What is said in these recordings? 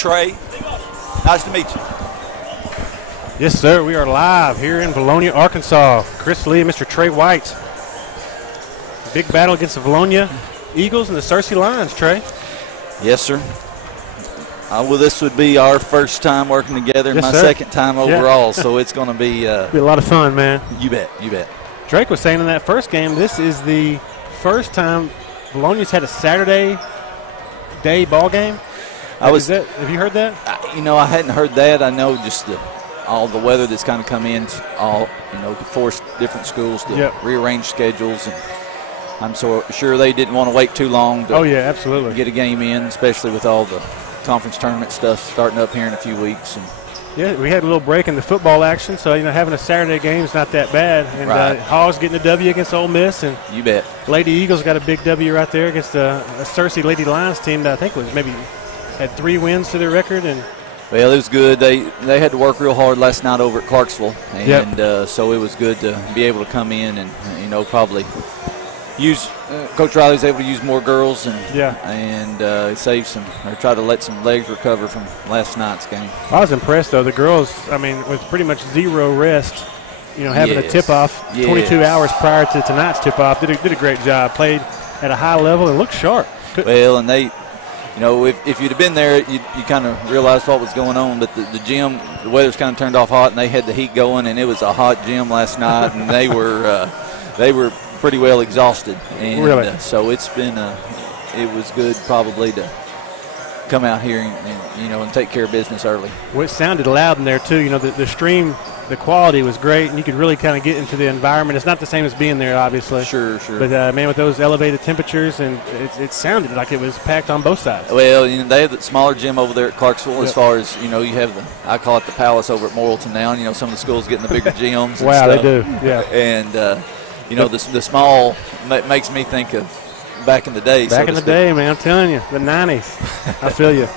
Trey. Nice to meet you. Yes, sir. We are live here in Vilonia, Arkansas. Chris Lee and Mr. Trey White. Big battle against the Vilonia Eagles and the Searcy Lions, Trey. Yes, sir. Well, this would be our first time working together, yes, my sir. second time overall, so it's going to be a lot of fun, man. You bet, you bet. Drake was saying in that first game, this is the first time Vilonia's had a Saturday day ball game. Have you heard that? I hadn't heard that. I know just all the weather that's kind of come in, to force different schools to rearrange schedules, and I'm so sure they didn't want to wait too long to absolutely get a game in, especially with all the conference tournament stuff starting up here in a few weeks. And we had a little break in the football action, so having a Saturday game is not that bad. And right. Hawes getting a W against Ole Miss, and you bet. Lady Eagles got a big W right there against a Searcy Lady Lions team that I think was maybe had 3 wins to their record. And well, it was good. They had to work real hard last night over at Clarksville, and so it was good to be able to come in and probably use Coach Riley was able to use more girls and save some or try to let some legs recover from last night's game. I was impressed though. The girls, with pretty much zero rest, having a tip-off 22 hours prior to tonight's tip-off, did a great job. Played at a high level and looked sharp. Well, and they, if you'd have been there, you kind of realized what was going on. But the gym, the weather's kind of turned off hot, and they had the heat going, and it was a hot gym last night, and they were pretty well exhausted, and really? So it's been it was good probably to come out here and take care of business early. Well, it sounded loud in there too. The stream, the quality was great, and you could really kind of get into the environment. It's not the same as being there, obviously. Sure. But man, with those elevated temperatures, and it sounded like it was packed on both sides. Well, they have the smaller gym over there at Clarksville. As far as you have I call it the Palace over at Morrilton now. Some of the schools getting the bigger gyms. Wow, and stuff. They do. Yeah. And the small makes me think of back in the day. Back in the day, man, I'm telling you, the 90s. I feel you.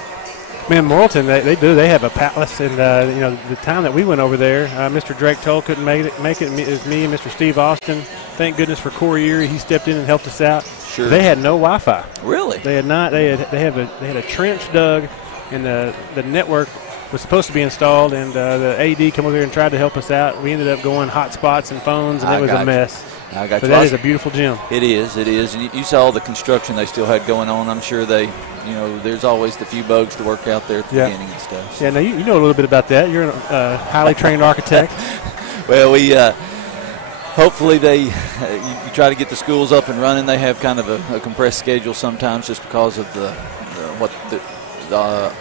Man, Morrilton, they have a palace, and the time that we went over there, Mr. Drake Toll couldn't make it. It was me and Mr. Steve Austin. Thank goodness for Corey Erie. He stepped in and helped us out. Sure. They had no Wi-Fi. Really? They had not. They had a trench dug, and the network was supposed to be installed, and the AD came over here and tried to help us out. We ended up going hotspots and phones, and it was a mess. I got but that is a beautiful gym. It is. And you saw the construction they still had going on. I'm sure there's always the few bugs to work out there at the beginning and stuff. So. Yeah, now you know a little bit about that. You're a highly trained architect. Well, we hopefully you try to get the schools up and running. They have kind of a compressed schedule sometimes just because of the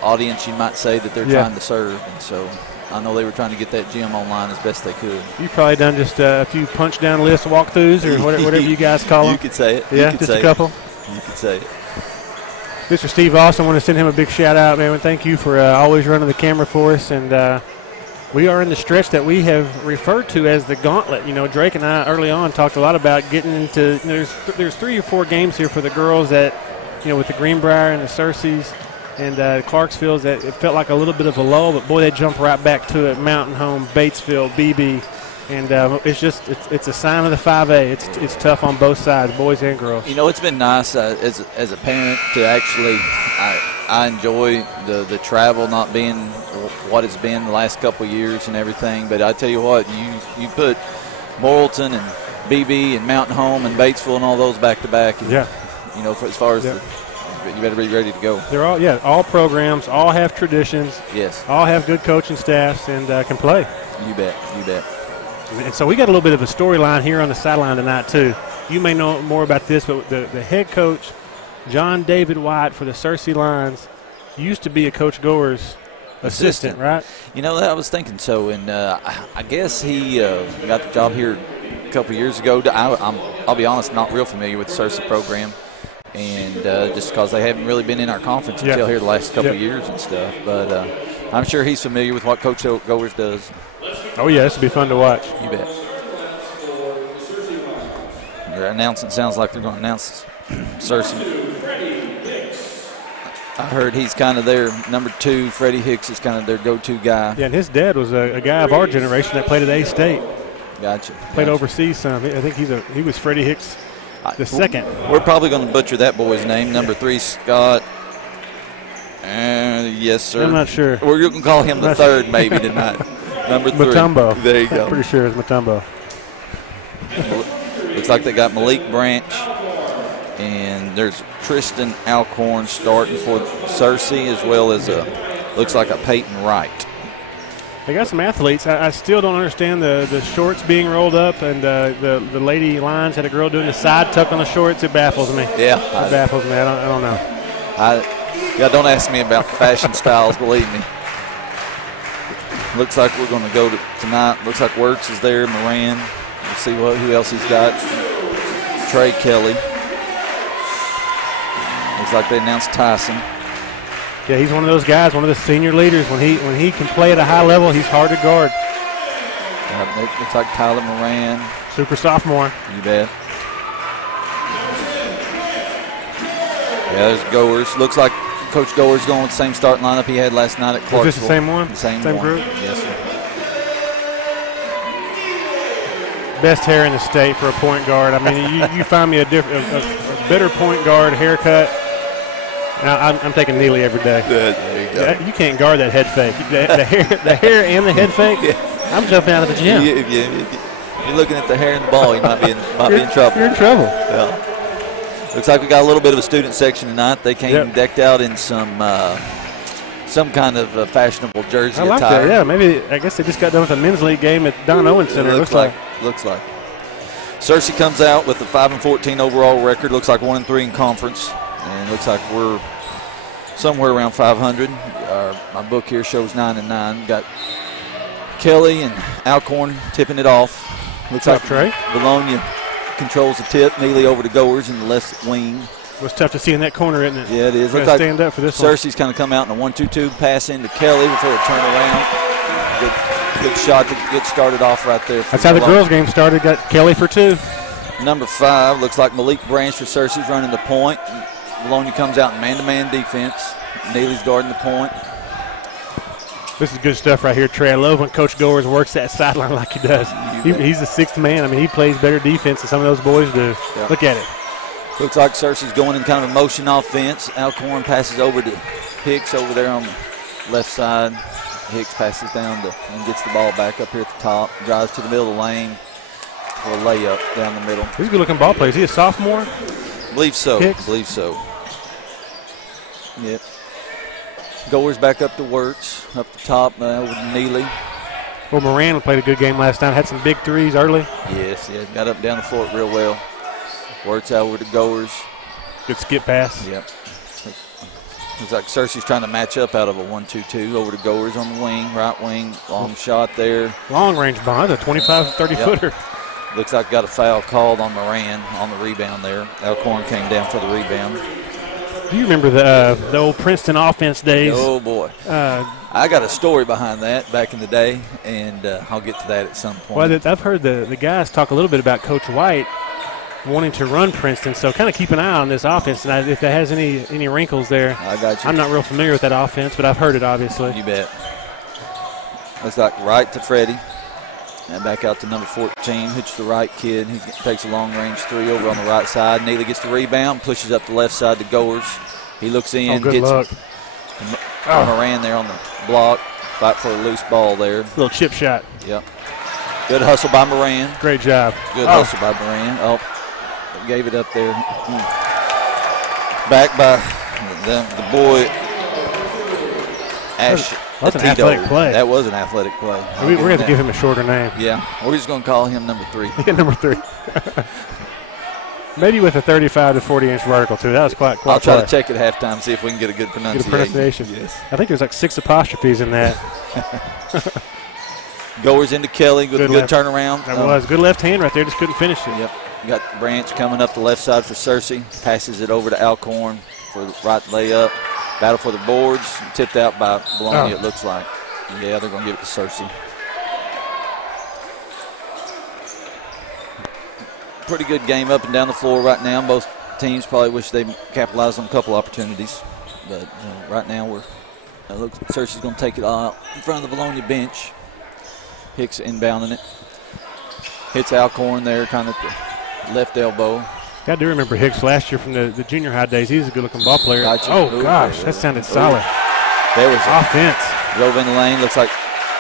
audience you might say that they're trying to serve. And so I know they were trying to get that gym online as best they could. You've probably done just a few punch-down list walkthroughs or whatever you guys call them. You could say it. Yeah, just a couple. You could say it. Mr. Steve Austin, I want to send him a big shout-out, man. Thank you for always running the camera for us. And we are in the stretch that we have referred to as the gauntlet. Drake and I early on talked a lot about getting into there's 3 or 4 games here for the girls that, with the Greenbrier and the Searcy's and Clarksville's, that it felt like a little bit of a lull, but boy, they jump right back to it. Mountain Home, Batesville, BB, and it's a sign of the 5A. It's tough on both sides, boys and girls. It's been nice as a parent to actually. I enjoy the travel not being what it's been the last couple of years and everything. But I tell you what, you put Morrilton and BB and Mountain Home and Batesville and all those back to back. As far as you better be ready to go. They're all programs, all have traditions. Yes. All have good coaching staffs and can play. You bet. And so we got a little bit of a storyline here on the sideline tonight too. You may know more about this, but the head coach, John David White for the Searcy Lions, used to be a Coach Goer's assistant, right? I was thinking so, and I guess he got the job here a couple years ago. I'll be honest, not real familiar with the Searcy program. And just because they haven't really been in our conference until here the last couple of years and stuff. But I'm sure he's familiar with what Coach Goers does. Oh, yeah, this will be fun to watch. You bet. Their announcing sounds like they're going to announce Searcy. I heard he's kind of their number 2. Freddie Hicks is kind of their go-to guy. Yeah, and his dad was a guy of our generation that played at A-State. Gotcha. Played overseas some. I think he was Freddie Hicks the second. We're probably going to butcher that boy's name. Number 3, Scott. Yes, sir. I'm not sure. We're going to call him the third maybe tonight. Number 3. Matumbo. There you go. I'm pretty sure it's Matumbo. Looks like they got Malik Branch. And there's Tristan Alcorn starting for Searcy, as well as looks like a Peyton Wright. They got some athletes. I still don't understand the shorts being rolled up, and the lady lines had a girl doing the side tuck on the shorts. It baffles me. Yeah. It baffles me. I don't know. Don't ask me about fashion styles, believe me. Looks like we're going to go tonight. Looks like Wirtz is there, Moran. We'll see who else he's got. Trey Kelly. Looks like they announced Tyson. Yeah, he's one of those guys, one of the senior leaders. When he can play at a high level, he's hard to guard. Looks like Tyler Moran. Super sophomore. You bet. Yeah, there's Goers. Looks like Coach Goers going with the same starting lineup he had last night at Clarksville. Is this the same one? The same group? Yes, sir. Best hair in the state for a point guard. I mean, you find me a better point guard haircut. Now, I'm taking Neely every day. There you go. You can't guard that head fake. The hair and the head fake. Yeah. I'm jumping out of the gym. If you're looking at the hair and the ball, you might be in trouble. You're in trouble. Yeah. Looks like we got a little bit of a student section tonight. They came decked out in some kind of fashionable jersey I like attire. that. Yeah, maybe I guess they just got done with a men's league game at Don Owen Center. Looks like. Searcy comes out with a 5-14 overall record. Looks like 1-3 in conference, and looks like we're somewhere around 500. My book here shows 9-9. Got Kelly and Alcorn tipping it off. Looks like Trey. Vilonia controls the tip. Neely over to Goers in the left wing. It was tough to see in that corner, isn't it? Yeah, it is. Looks like stand up for this one. Searcy's kind of come out in a 1-2-2 pass into Kelly before a turnaround. Good shot to get started off right there. That's how the girls' game started. Got Kelly for 2. Number 5 looks like Malik Branch for Searcy's running the point. Vilonia comes out in man-to-man defense. Neely's guarding the point. This is good stuff right here, Trey. I love when Coach Goers works that sideline like he does. He's the 6th man. I mean, he plays better defense than some of those boys do. Yep. Look at it. Looks like Searcy's going in kind of a motion offense. Alcorn passes over to Hicks over there on the left side. Hicks passes down and gets the ball back up here at the top. Drives to the middle of the lane for a layup down the middle. He's a good-looking ball player. Is he a sophomore? Believe so. Hicks? Believe so. Yep. Goers back up to Wirtz, up the top, over to Neely. Well, Moran played a good game last night. Had some big threes early. Yes, got up and down the floor real well. Wirtz over to Goers. Good skip pass. Yep. Looks like Searcy's trying to match up out of a 1-2-2. Over to Goers on the wing, right wing, long shot there. Long range ball, a 25, 30-footer. Looks like got a foul called on Moran on the rebound there. Alcorn came down for the rebound. Do you remember the old Princeton offense days? Oh, boy. I got a story behind that back in the day, and I'll get to that at some point. Well, I've heard the guys talk a little bit about Coach White wanting to run Princeton, so kind of keep an eye on this offense. And if that has any wrinkles there, I got you. I'm not real familiar with that offense, but I've heard it, obviously. You bet. Looks like right to Freddie. And back out to number 14, hits the right kid. He takes a long-range 3 over on the right side. Neely gets the rebound, pushes up the left side to Goers. He looks in, good hits luck. Moran there on the block. Fight for a loose ball there. Little chip shot. Yep. Good hustle by Moran. Great job. Good hustle by Moran. Oh, gave it up there. Back by the boy, Ash. That's an athletic play. That was an athletic play. We're going to give him a shorter name. Yeah, we're just going to call him number 3. Yeah, number 3. Maybe with a 35 to 40-inch vertical, too. That was quite I'll try to check at halftime, see if we can get a good pronunciation. Yes. I think there's like 6 apostrophes in that. Goers into Kelly with a good turnaround. That was. Good left hand right there. Just couldn't finish it. Yep. You got Branch coming up the left side for Searcy. Passes it over to Alcorn for the right layup. Battle for the boards. Tipped out by Vilonia, it looks like. Yeah, they're going to give it to Searcy. Pretty good game up and down the floor right now. Both teams probably wish they capitalized on a couple opportunities. But right now it looks like Searcy's going to take it all out in front of the Vilonia bench. Hicks inbounding it. Hits Alcorn there, kind of at the left elbow. I do remember Hicks last year from the junior high days. He was a good-looking ball player. Gotcha. Oh, gosh, that sounded solid. There was offense. Drove in the lane. Looks like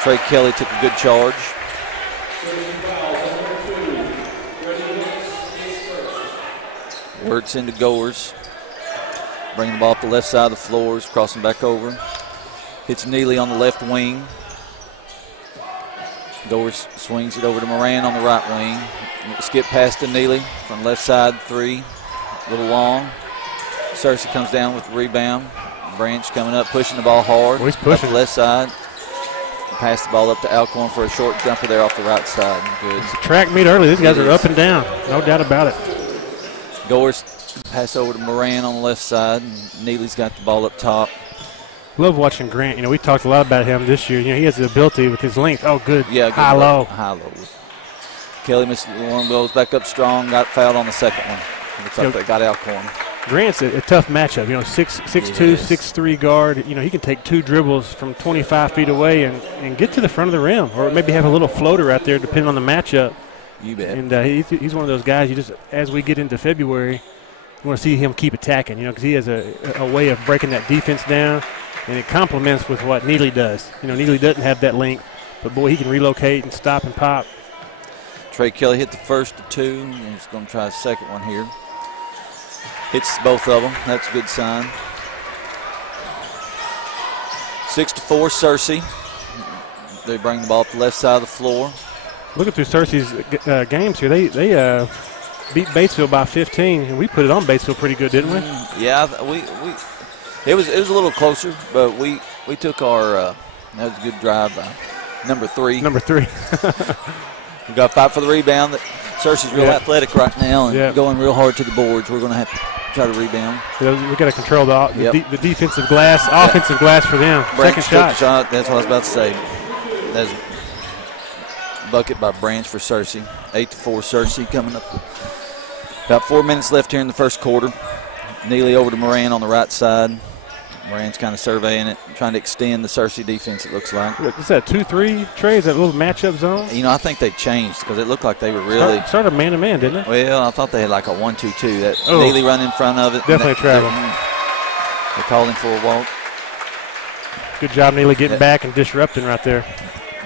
Trey Kelly took a good charge. Works into Goers. Bringing the ball up the left side of the floors, crossing back over. Hits Neely on the left wing. Goers swings it over to Moran on the right wing. Skip pass to Neely from left side, 3. A little long. Searcy comes down with the rebound. Branch coming up, pushing the ball hard. Oh, he's pushing. Up the left side. Pass the ball up to Alcorn for a short jumper there off the right side. Good. It's a track meet early. These guys are up and down. No doubt about it. Goers pass over to Moran on the left side. And Neely's got the ball up top. Love watching Grant. We talked a lot about him this year. He has the ability with his length. Oh, good. Yeah, good high-low. High-low. Kelly missed one, goes back up strong, got fouled on the second one. Looks like they got Alcorn. Grant's a tough matchup. 6'2", 6'3" guard. He can take 2 dribbles from 25 feet away and get to the front of the rim, or maybe have a little floater out there depending on the matchup. You bet. And he's one of those guys, as we get into February, you want to see him keep attacking, because he has a way of breaking that defense down, and it complements with what Neely does. Neely doesn't have that length, but, boy, he can relocate and stop and pop. Trey Kelly hit the first of 2, and he's going to try a second one here. Hits both of them. That's a good sign. 6-4, Searcy. They bring the ball up the left side of the floor. Looking through Searcy's games here, they beat Batesville by 15, and we put it on Batesville pretty good, didn't we? Yeah, it was a little closer, but we took our that was a good drive by number 3. Number 3. We got to fight for the rebound. Searcy's real athletic right now and going real hard to the boards. We're going to have to try to rebound. We got to control the defensive glass, offensive glass for them. Branch Second shot. That's what I was about to say. That's a bucket by Branch for Searcy. 8-4, Searcy coming up. About 4 minutes left here in the first quarter. Neely over to Moran on the right side. Moran's kind of surveying it, trying to extend the Searcy defense, it looks like. Is that 2-3, Trey? Is that a little matchup zone? I think they changed because it looked like they were really. Started man-to-man, didn't it? Well, I thought they had like a 1-2-2. That Neely run in front of it. Definitely travel. They called him for a walk. Good job, Neely, getting back and disrupting right there.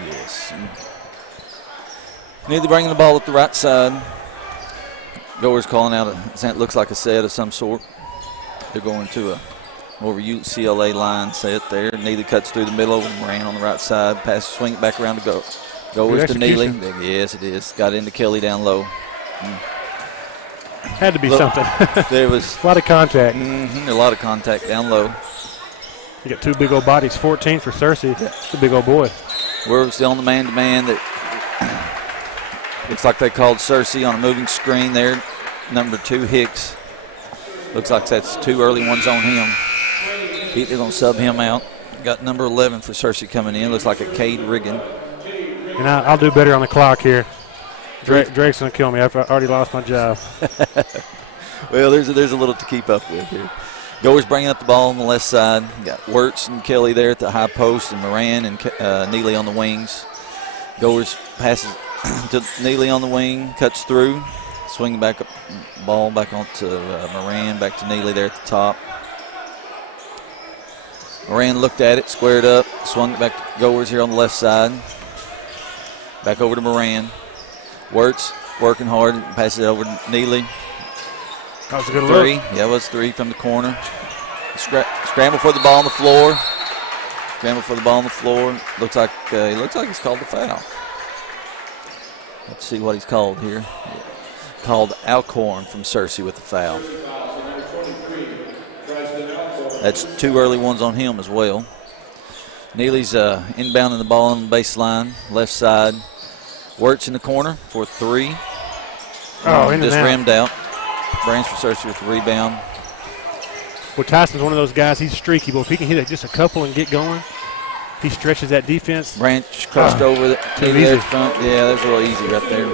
Yes. Neely bringing the ball up the right side. Goers calling out, it looks like a set of some sort. They're going to a more of a UCLA line set there. Neely cuts through the middle, Moran on the right side. Pass, swing it back around to Goers to Neely. Yes, it is. Got into Kelly down low. Had to be something. There was a lot of contact. A lot of contact down low. You got 2 big old bodies, 14 for Searcy. That's a big old boy. We're still on the man-to-man. That looks like they called Searcy on a moving screen there. Number 2, Hicks. Looks like that's 2 early ones on him. They're going to sub him out. Got number 11 for Searcy coming in. Looks like a Cade Riggin. And I'll do better on the clock here. Drake's going to kill me after I already lost my job. Well, there's a little to keep up with here. Goers bringing up the ball on the left side. Got Wirtz and Kelly there at the high post, and Moran and Neely on the wings. Goers passes to Neely on the wing, cuts through, swinging back up, ball back onto Moran, back to Neely there at the top. Moran looked at it, squared up, swung it back to Goers here on the left side. Back over to Moran. Wirtz working hard, passes it over to Neely. That was a good 3. look. Yeah, it was 3 from the corner. Scramble for the ball on the floor. Scramble for the ball on the floor. Looks like he's called the foul. Let's see what he's called here. Called Alcorn from Searcy with the foul. That's 2 early ones on him as well. Neely's inbounding the ball on the baseline, left side. Wirtz in the corner for 3. Just rimmed out. Branch for Searcy with the rebound. Well, Tyson's one of those guys, he's streaky, but if he can hit it just a couple and get going, he stretches that defense. Branch crossed over the easy. front. Yeah, that's real easy right there.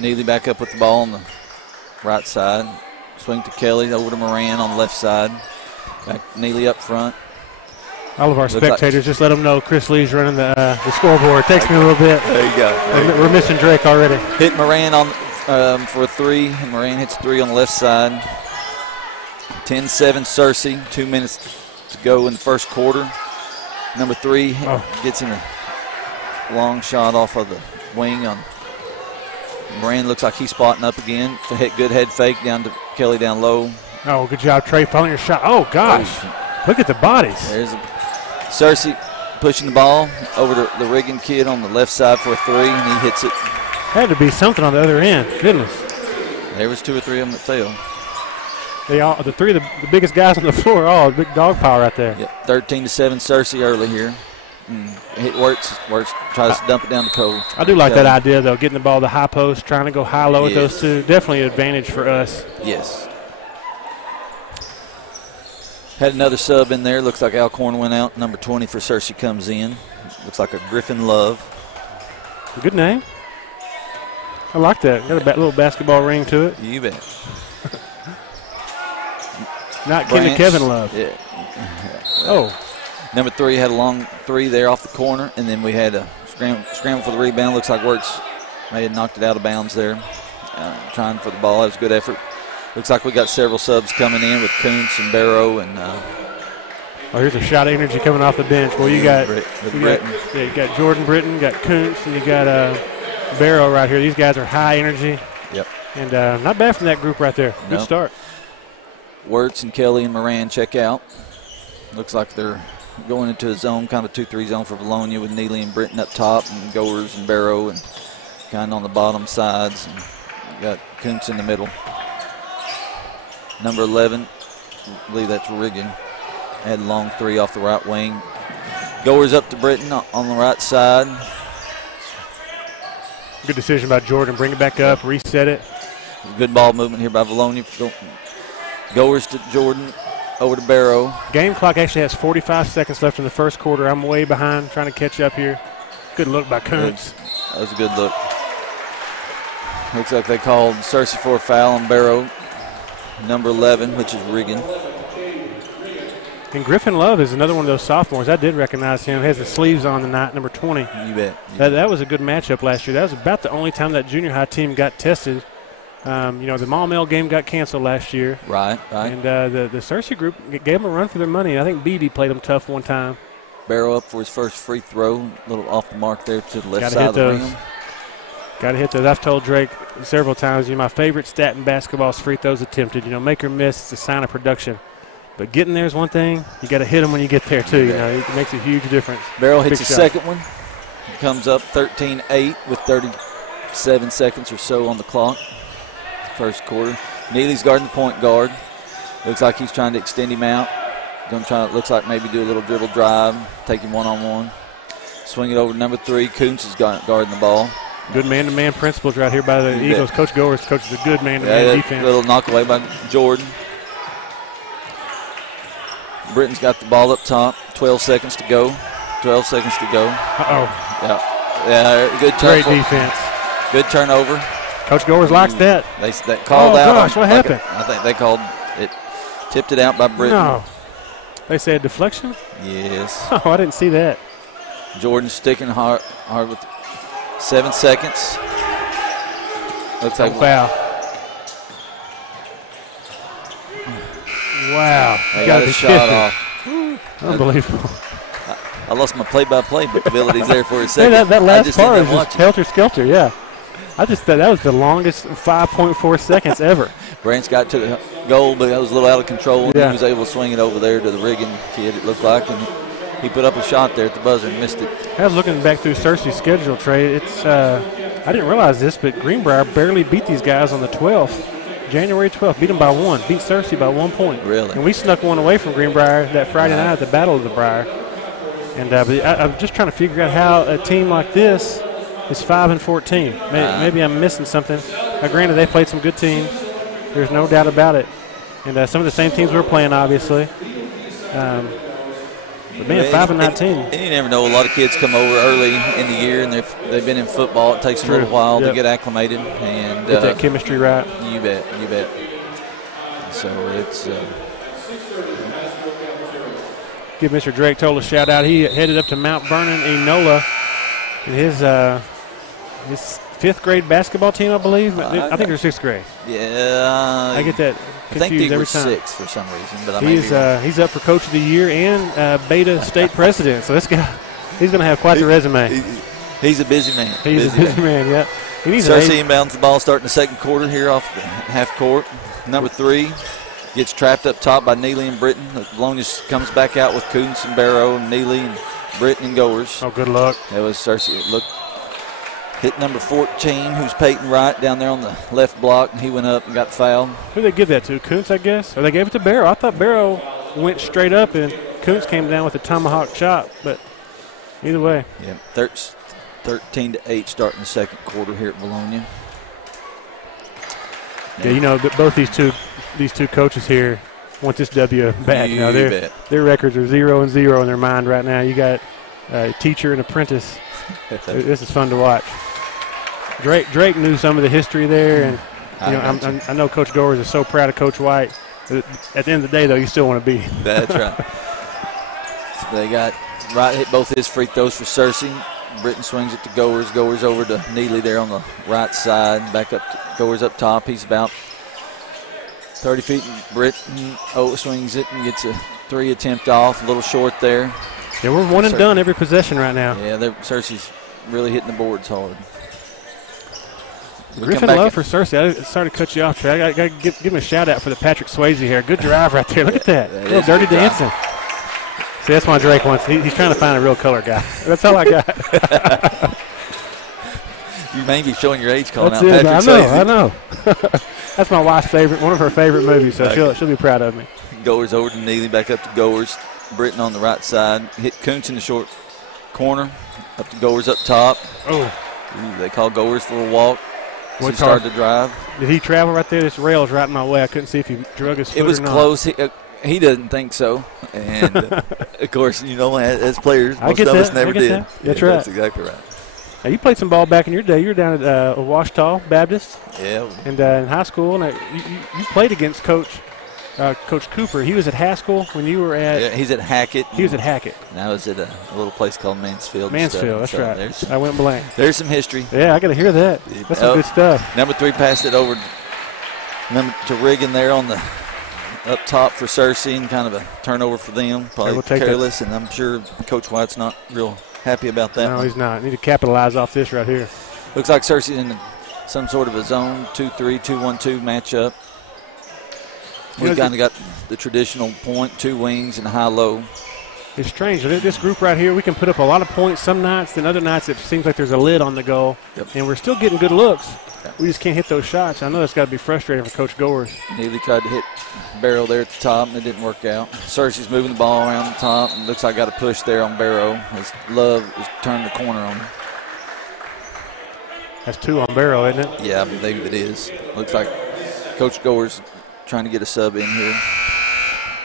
Neely back up with the ball on the right side. Swing to Kelly, over to Moran on the left side. Back Neely up front. All of our spectators, just let them know Chris Lee's running the scoreboard. It takes me a little bit. There you go. We're missing Drake already. Hit Moran on for a 3. And Moran hits 3 on the left side. 10-7 Searcy, 2 minutes to go in the first quarter. Number 3 gets him a long shot off of the wing on Moran. Looks like he's spotting up again. Good head fake down to Kelly down low. Oh, good job, Trey, following your shot. Oh, gosh. Look at the bodies. There's Searcy pushing the ball over to the Riggin kid on the left side for a 3, and he hits it. Had to be something on the other end. Goodness. There was 2 or 3 of them that failed. The 3 of the biggest guys on the floor, a big dog pile right there. Yep, 13-7 Searcy early here. It works, tries to dump it down to Cole. I do like that idea, though, getting the ball to the high post, trying to go high-low with those two. Definitely an advantage for us. Yes. Had another sub in there. Looks like Alcorn went out. Number 20 for Searcy comes in. Looks like a Griffin Love. Good name. I like that. Got a little basketball ring to it. You bet. Not Kevin Love. Yeah. Oh. Number 3 had a long 3 there off the corner, and then we had a scramble for the rebound. Looks like Wertz may have knocked it out of bounds there. Trying for the ball. That was a good effort. Looks like we got several subs coming in with Kuntz and Barrow and. Here's a shot of energy coming off the bench. Well, you got Jordan Britton, you got Kuntz, and you got Barrow right here. These guys are high energy. Yep. And not bad from that group right there. Good start. Wertz and Kelly and Moran check out. Looks like they're going into a zone, kind of 2-3 zone for Vilonia with Neely and Britton up top and Goers and Barrow and kind of on the bottom sides. And you got Kuntz in the middle. Number 11, I believe that's Riggin. Had a long 3 off the right wing. Goers up to Britton on the right side. Good decision by Jordan. Bring it back up, reset it. Good ball movement here by Vilonia. Goers to Jordan, over to Barrow. Game clock actually has 45 seconds left in the first quarter. I'm way behind, trying to catch up here. Good look by Kuntz. That was a good look. Looks like they called Searcy for a foul on Barrow. Number 11, which is Riggin. And Griffin Love is another one of those sophomores. I did recognize him. He has the sleeves on tonight, number 20. You bet. That was a good matchup last year. That was about the only time that junior high team got tested. The Maumelle game got canceled last year. Right. And the Searcy group gave them a run for their money. I think Beatty played them tough one time. Barrow up for his first free throw. A little off the mark there to the left side of the rim. Got to hit those. I've told Drake several times, my favorite stat in basketball is free throws attempted. Make or miss, it's a sign of production. But getting there is one thing. You got to hit them when you get there, too. It makes a huge difference. Barrow hits the second one. He comes up 13-8 with 37 seconds or so on the clock. First quarter. Neely's guarding the point guard. Looks like he's trying to extend him out. Looks like maybe do a little dribble drive, take him one-on-one. Swing it over to number 3. Kuntz is guarding the ball. Good man-to-man principles right here by the Eagles. Coach Goers coaches a good man-to-man defense. Little knock away by Jordan. Britton's got the ball up top. 12 seconds to go. Uh-oh. Yeah, good turn. Great defense. Good turnover. Coach Goers likes that. They called out. Oh, gosh, what happened? I think they called it. Tipped it out by Britton. No. They said deflection? Yes. Oh, I didn't see that. Jordan sticking hard with 7 seconds. Looks like foul. Wow. They got a shot off. Unbelievable. I lost my play-by-play abilities there for a second. Hey, that last part was just helter-skelter, yeah. I just thought that was the longest 5.4 seconds ever. Branch got to the goal, but that was a little out of control. And he was able to swing it over there to the Riggin kid, it looked like. And he put up a shot there at the buzzer and missed it. I was looking back through Searcy's schedule, Trey. It's I didn't realize this, but Greenbrier barely beat these guys on the 12th. January 12th, beat them by 1. Beat Searcy by 1 point. Really? And we snuck one away from Greenbrier that Friday night at the Battle of the Briar. And but I'm just trying to figure out how a team like this is 5-14. Maybe I'm missing something. Now, granted, they played some good teams. There's no doubt about it. And some of the same teams we're playing, obviously. But man, 5-19. And you never know. A lot of kids come over early in the year, and they've been in football. It takes them a little while to get acclimated and get that chemistry right. You bet. So it's. Give Mr. Drake Toll a shout out. He headed up to Mount Vernon, Enola, in his 5th grade basketball team, I believe. I think they're 6th grade. Yeah. I get that. confused every time. I think he was 6th for some reason, but I may be wrong. He's up for Coach of the Year and Beta State President. So this guy, he's going to have quite the resume. He's a busy man. He's a busy man, yeah. Searcy inbounds the ball starting the second quarter here off the half court. Number 3 gets trapped up top by Neely and Britton. Vilonia comes back out with Koontz and Barrow and Neely and Britton and Goers. Oh, good luck. That was Searcy. Look, hit number 14, who's Peyton Wright, down there on the left block. He went up and got fouled. Who did they give that to? Koontz, I guess? Or they gave it to Barrow. I thought Barrow went straight up and Koontz came down with a tomahawk chop. But either way. Yeah, 13-8 starting the second quarter here at Vilonia. Yeah, you know, both these two coaches here want this W back. You know, their records are 0-0 in their mind right now. You got teacher and apprentice. This is fun to watch. Drake knew some of the history there, and you know, I know Coach Goers is so proud of Coach White. At the end of the day, though, you still want to be. That's right. So they got Wright hit both his free throws for Searcy. Britton swings it to Goers. Goers over to Neely there on the right side. Back up to Goers up top. He's about 30 feet. Britton swings it and gets a 3 attempt off. A little short there. Yeah, we're one and done every possession right now. Yeah, Searcy's really hitting the boards hard. Griffin Love for Searcy. I started to cut you off, Trey. I got to give him a shout-out for the Patrick Swayze here. Good drive right there. Look at that. A little dirty dancing. See, that's why Drake wants. He's trying to find a real color guy. That's all I got. You may be showing your age calling out Patrick Swayze. I know. That's my wife's favorite, one of her favorite movies, so she'll be proud of me. Goers over to Neely, back up to Goers. Britton on the right side. Hit Koontz in the short corner. Up to Goers up top. Oh. They call Goers for a walk. He started to drive. Did he travel right there? This rail's right in my way. I couldn't see if he drug his foot or not. It was close. He doesn't think so. And, of course, you know, as players, most of us never did. That's right. That's exactly right. Now, you played some ball back in your day. You were down at Ouachita Baptist. Yeah. And in high school. And you played against Coach Cooper. He was at Haskell when you were at. Yeah, he's at Hackett. He was at Hackett. And I was at a little place called Mansfield. Mansfield, that's right. I went blank. There's some history. Yeah, I got to hear that. That's some good stuff. Number 3 passed it over to Riggin there on the up top for Searcy, and kind of a turnover for them. Probably careless, and I'm sure Coach White's not real happy about that. No, he's not. Need to capitalize off this right here. Looks like Searcy's in some sort of a zone 2-3, 2-1-2 matchup. We've kind of got the traditional point, 2 wings and high-low. It's strange. This group right here, we can put up a lot of points some nights. Then other nights it seems like there's a lid on the goal. Yep. And we're still getting good looks. Yep. We just can't hit those shots. I know that's got to be frustrating for Coach Goers. Neely tried to hit Barrow there at the top, and it didn't work out. Searcy's moving the ball around the top, and looks like got a push there on Barrow as Love is turned the corner on him. That's 2 on Barrow, isn't it? Yeah, I believe it is. Looks like Coach Goers trying to get a sub in here.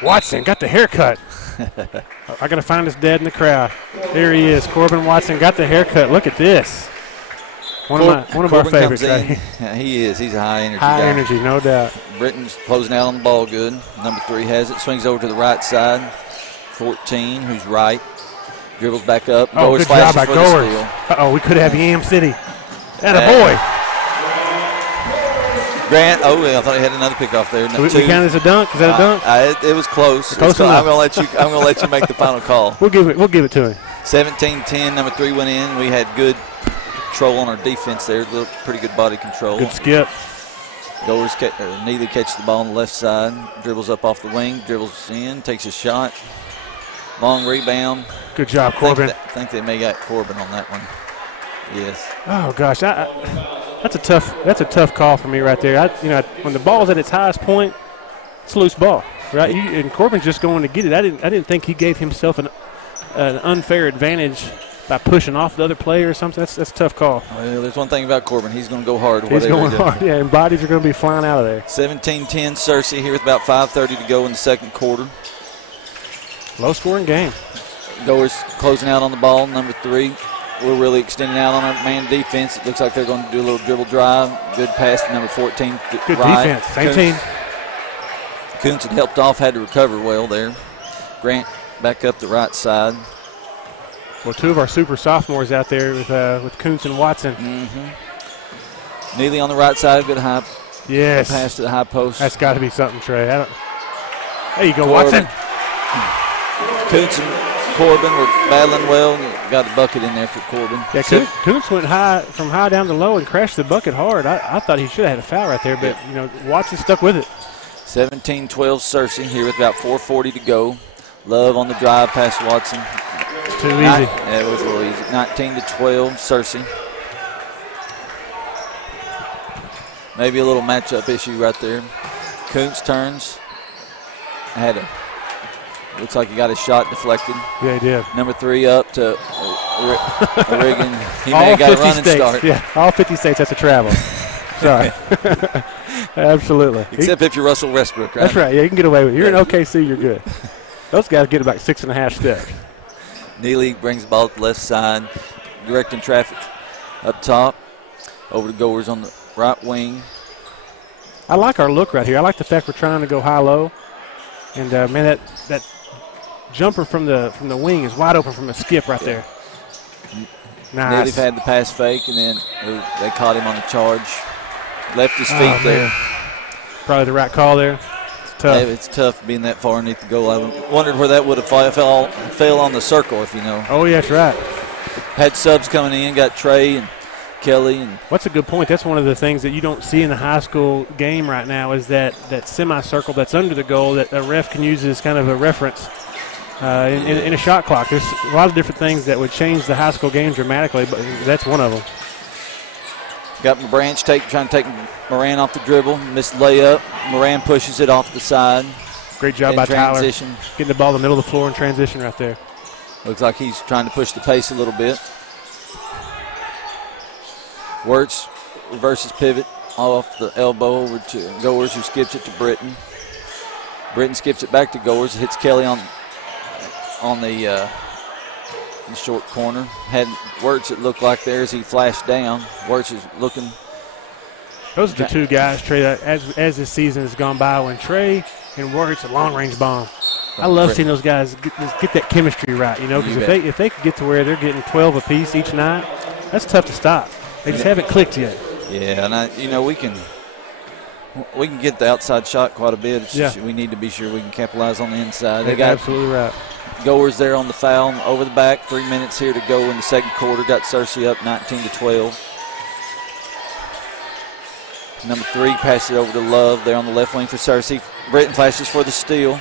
Watson got the haircut. I got to find his dad in the crowd. There he is. Corbin Watson got the haircut. Look at this. One of our favorites right here. Yeah, he is. He's a high-energy guy. High energy, no doubt. Britton's closing out on the ball good. Number 3 has it. Swings over to the right side. 14, who's right. Dribbles back up. Oh, good job by Goers. Uh-oh, we could have Yam City. And a boy. Grant, I thought he had another pickoff there. We count as a dunk. Is that a dunk? It was close. Close enough. I'm gonna let you make the final call. We'll give it to him. 17-10. Number 3 went in. We had good control on our defense there. Pretty good body control. Good skip. Neely catches the ball on the left side. Dribbles up off the wing. Dribbles in. Takes a shot. Long rebound. Good job, Corbin. I think they may got Corbin on that one. Yes. Oh gosh, that's a tough call for me right there. When the ball's at its highest point, it's a loose ball, right? And Corbin's just going to get it. I didn't think he gave himself an unfair advantage by pushing off the other player or something. That's a tough call. Well, there's one thing about Corbin. He's going to go hard. He's going hard, yeah, and bodies are going to be flying out of there. 17-10 Searcy here with about 5:30 to go in the second quarter. Low-scoring game. Goers closing out on the ball, number 3. We're really extending out on our man defense. It looks like they're going to do a little dribble drive. Good pass to number 14. Good defense. Same team. Koontz had helped off, had to recover well there. Grant back up the right side. Well, 2 of our super sophomores out there with Koontz and Watson. Mm-hmm. Neely on the right side, good high Yes. Pass to the high post. That's got to be something, Trey. There you go, Corbin. Watson. Koontz and Corbin were battling well. Got a bucket in there for Corbin. Yeah, Koontz went from high down to low and crashed the bucket hard. I thought he should have had a foul right there, but Watson stuck with it. 17-12 Searcy here with about 4:40 to go. Love on the drive past Watson. It's too easy. Yeah, it was a little easy. 19-12 Searcy. Maybe a little matchup issue right there. Koontz turns. Looks like he got his shot deflected. Yeah, he did. Number 3 up to Reagan. He may have got a running start. Yeah, all 50 states has to travel. Sorry. Absolutely. Except if you're Russell Westbrook, right? That's right. Yeah, you can get away with it. You're in OKC, you're good. Those guys get about 6.5 steps. Neely brings the ball to the left side, directing traffic up top. Over to Goers on the right wing. I like our look right here. I like the fact we're trying to go high-low. And, man, that jumper from the wing is wide open from a skip right there. Nice. Neely've had the pass fake, and then they caught him on the charge. Left his feet there. Probably the right call there. It's tough. Yeah, it's tough being that far underneath the goal. I wondered where that would have fell on the circle, if you know. Oh, yeah, that's right. Had subs coming in, got Trey and Kelly. And what's a good point? That's one of the things that you don't see in the high school game right now is that semicircle that's under the goal that a ref can use as kind of a reference in a shot clock. There's a lot of different things that would change the high school game dramatically, but that's one of them. Got Branch trying to take Moran off the dribble. Missed layup. Moran pushes it off the side. Great job by Tyler. Getting the ball in the middle of the floor in transition right there. Looks like he's trying to push the pace a little bit. Wirtz reverses pivot off the elbow over to Goers, who skips it to Britton. Britton skips it back to Goers. Hits Kelly on the short corner. Had Wirtz, it looked like there as he flashed down. Wirtz is looking. Those are the two guys, Trey, that as this season has gone by, when Trey and Wirtz a long-range bomb. I love seeing those guys get that chemistry right, because if they could get to where they're getting 12 apiece each night, that's tough to stop. They just haven't clicked yet. Yeah, and we can get the outside shot quite a bit. It's just we need to be sure we can capitalize on the inside. They got absolutely right. Goers there on the foul over the back. 3 minutes here to go in the second quarter. Got Searcy up 19-12. Number 3 passes it over to Love there on the left wing for Searcy. Britton flashes for the steal.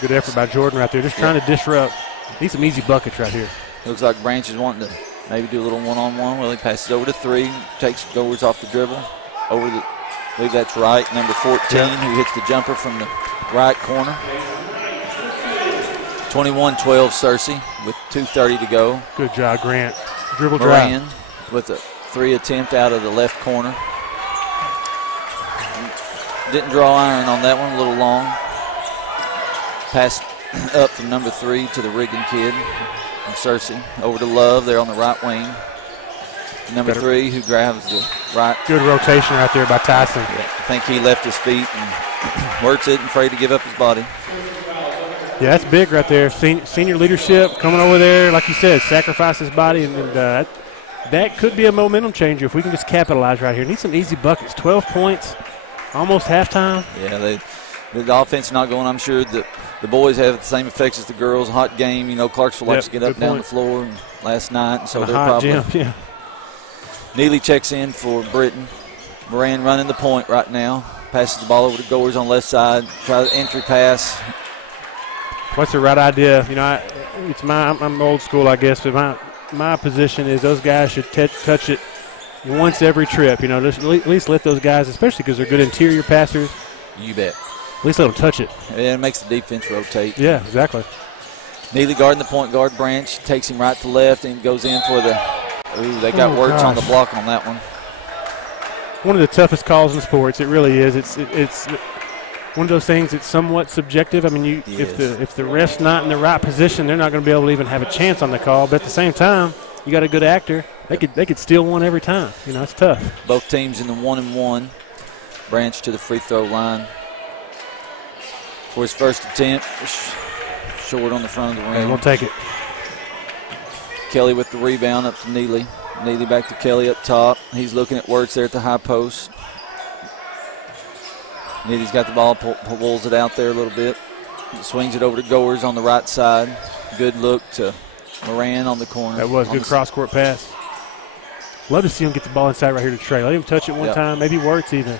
Good effort by Jordan right there, just trying to disrupt. Need some easy buckets right here. Looks like Branch is wanting to maybe do a little one-on-one. Well, he passes over to 3, takes Goers off the dribble. I believe that's right. Number 14, who hits the jumper from the right corner. 21-12 Searcy with 2:30 to go. Good job, Grant. Dribble Moran drive. with a 3 attempt out of the left corner. Didn't draw iron on that one, a little long. Pass up from number 3 to the Riggin kid from Searcy. Over to Love there on the right wing. Number 3 who grabs the right. Good rotation right there by Tyson. Yeah, I think he left his feet and Wirtz isn't afraid to give up his body. Yeah, that's big right there. Senior leadership coming over there, like you said, sacrifice his body, and that could be a momentum changer if we can just capitalize right here. Need some easy buckets. 12 points, almost halftime. Yeah, the offense not going. I'm sure that the boys have the same effects as the girls. Hot game, Clarksville likes to get up and down the floor last night, and so they're probably. Gym, yeah. Neely checks in for Britton. Moran running the point right now. Passes the ball over to Goers on left side. Try the entry pass. What's the right idea? I'm old school, I guess, but my position is those guys should touch it once every trip. Just at least let those guys, especially because they're good interior passers. You bet. At least let them touch it. Yeah, it makes the defense rotate. Yeah, exactly. Neely guarding the point guard. Branch takes him right to left and goes in for the. Ooh, they got Wirtz on the block on that one. One of the toughest calls in sports. It really is. It's one of those things that's somewhat subjective. I mean, if the ref's not in the right position, they're not going to be able to even have a chance on the call. But at the same time, you got a good actor. They could steal one every time. It's tough. Both teams in the 1-and-1. Branch to the free throw line for his first attempt. Short on the front of the rim. Yeah, we'll take it. Kelly with the rebound up to Neely. Neely back to Kelly up top. He's looking at Wirtz there at the high post. Neely's got the ball, pulls it out there a little bit. Swings it over to Goers on the right side. Good look to Moran on the corner. That was a good cross-court pass. Love to see him get the ball inside right here to Trey. Let him touch it one time, maybe Wirtz even.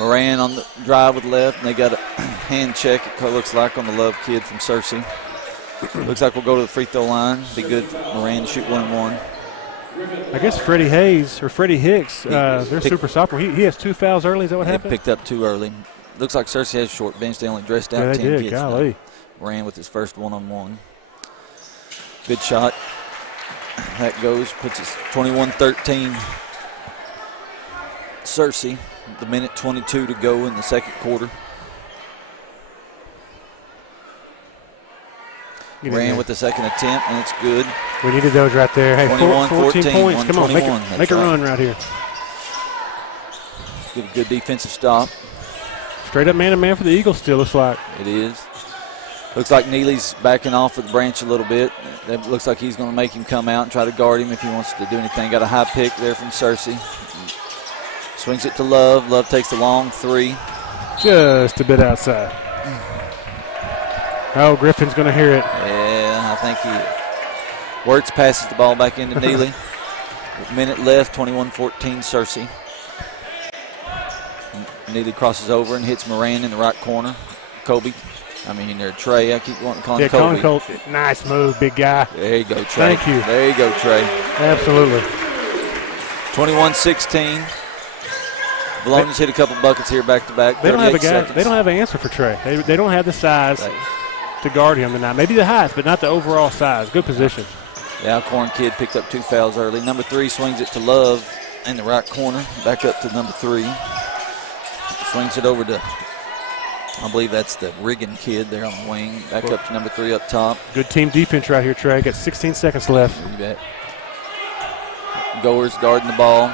Moran on the drive with left, and they got a hand check, it looks like, on the Love kid from Searcy. Looks like we'll go to the free throw line. Be good for Moran to shoot 1-1. I guess Freddie Hicks, they're super sophomore. He has 2 fouls early. Is that what happened? He picked up 2 early. Looks like Searcy has a short bench. They only dressed out 10 kids. Golly. Moran with his first one-on-one. Good shot. That goes, puts us 21-13. Searcy, the minute 22 to go in the second quarter. Moran with the second attempt, and it's good. We needed those right there. Hey, 14 points. Come on, make a run right here. Get a good defensive stop. Straight up man-to-man for the Eagles still, looks like. It is. Looks like Neely's backing off with the branch a little bit. That looks like he's going to make him come out and try to guard him if he wants to do anything. Got a high pick there from Searcy. Swings it to Love. Love takes the long 3. Just a bit outside. Oh, Griffin's going to hear it. Yeah, I think he is. Wirtz passes the ball back into Neely. A minute left, 21-14 Searcy. Neely crosses over and hits Moran in the right corner. Trey. I keep wanting to call him Kobe. Colby. Nice move, big guy. There you go, Trey. Thank you. There you go, Trey. Absolutely. 21-16. Vilonia's hit a couple buckets here back-to-back. They don't have a guy. They don't have an answer for Trey. They don't have the size to guard him tonight. Maybe the height, but not the overall size. Good position. The Alcorn kid picked up 2 fouls early. Number 3 swings it to Love in the right corner. Back up to number 3. Swings it over to, I believe that's the Riggin kid there on the wing. Back up to number 3 up top. Good team defense right here, Trey. Got 16 seconds left. You bet. Goers guarding the ball.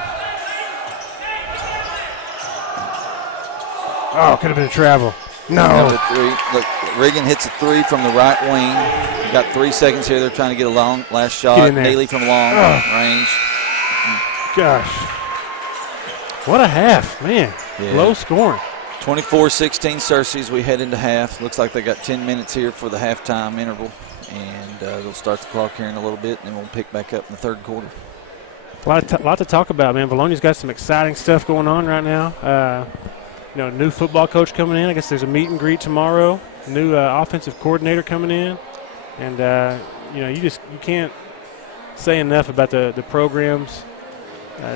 Oh, could have been a travel. No. Number 3. Look, Riggin hits a 3 from the right wing. Got 3 seconds here. They're trying to get a long last shot. Neely from long range. Gosh. What a half, man. Yeah. Low scoring. 24-16 Searcy as we head into half. Looks like they got 10 minutes here for the halftime interval. And they'll start the clock here in a little bit, and then we'll pick back up in the third quarter. A lot to talk about, man. Vilonia's got some exciting stuff going on right now. New football coach coming in. I guess there's a meet and greet tomorrow. New offensive coordinator coming in. And, you can't say enough about the programs.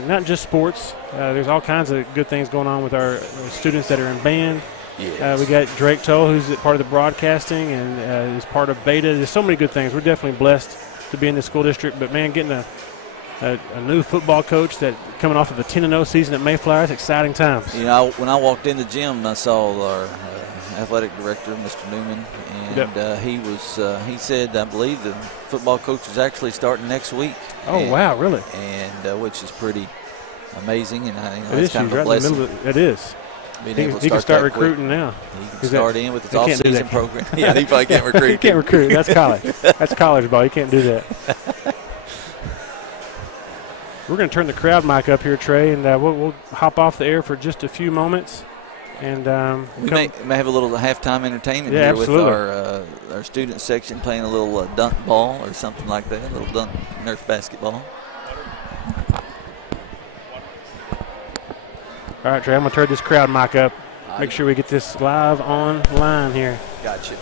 Not just sports. There's all kinds of good things going on with our students that are in band. Yes. We got Drake Toll, who's part of the broadcasting and is part of Beta. There's so many good things. We're definitely blessed to be in the school district. But, man, getting a new football coach that coming off of a 10-0 season at Mayflower, it's exciting times. When I walked in the gym, I saw our athletic director, Mr. Newman, and he said, I believe the football coach is actually starting next week. Oh, wow, really? And which is pretty amazing, and it's kind of a blessing. It is. He can start recruiting now. He can start in with his off-season program. Yeah, he probably can't recruit. He can't recruit. That's college. That's college ball. You can't do that. We're going to turn the crowd mic up here, Trey, and we'll hop off the air for just a few moments. And we may have a little halftime entertainment here absolutely. With our student section playing a little dunk ball or something like that, a little dunk Nerf basketball. All right, Trey, I'm going to turn this crowd mic up. Make sure we get this live online here. Gotcha.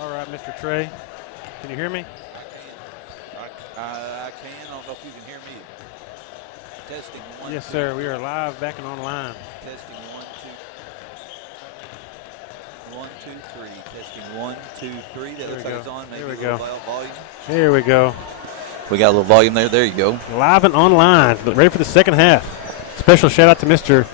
All right, Mr. Trey. Can you hear me? I can. I don't know if you can hear me. Testing one. Yes, sir. We are live, back and online. Testing 1, 2, 3. Testing 1, 2, 3. That looks like it's on. Maybe there we a go. little volume. Here we go. We got a little volume there. There you go. Live and online, but ready for the second half. Special shout out to Mr.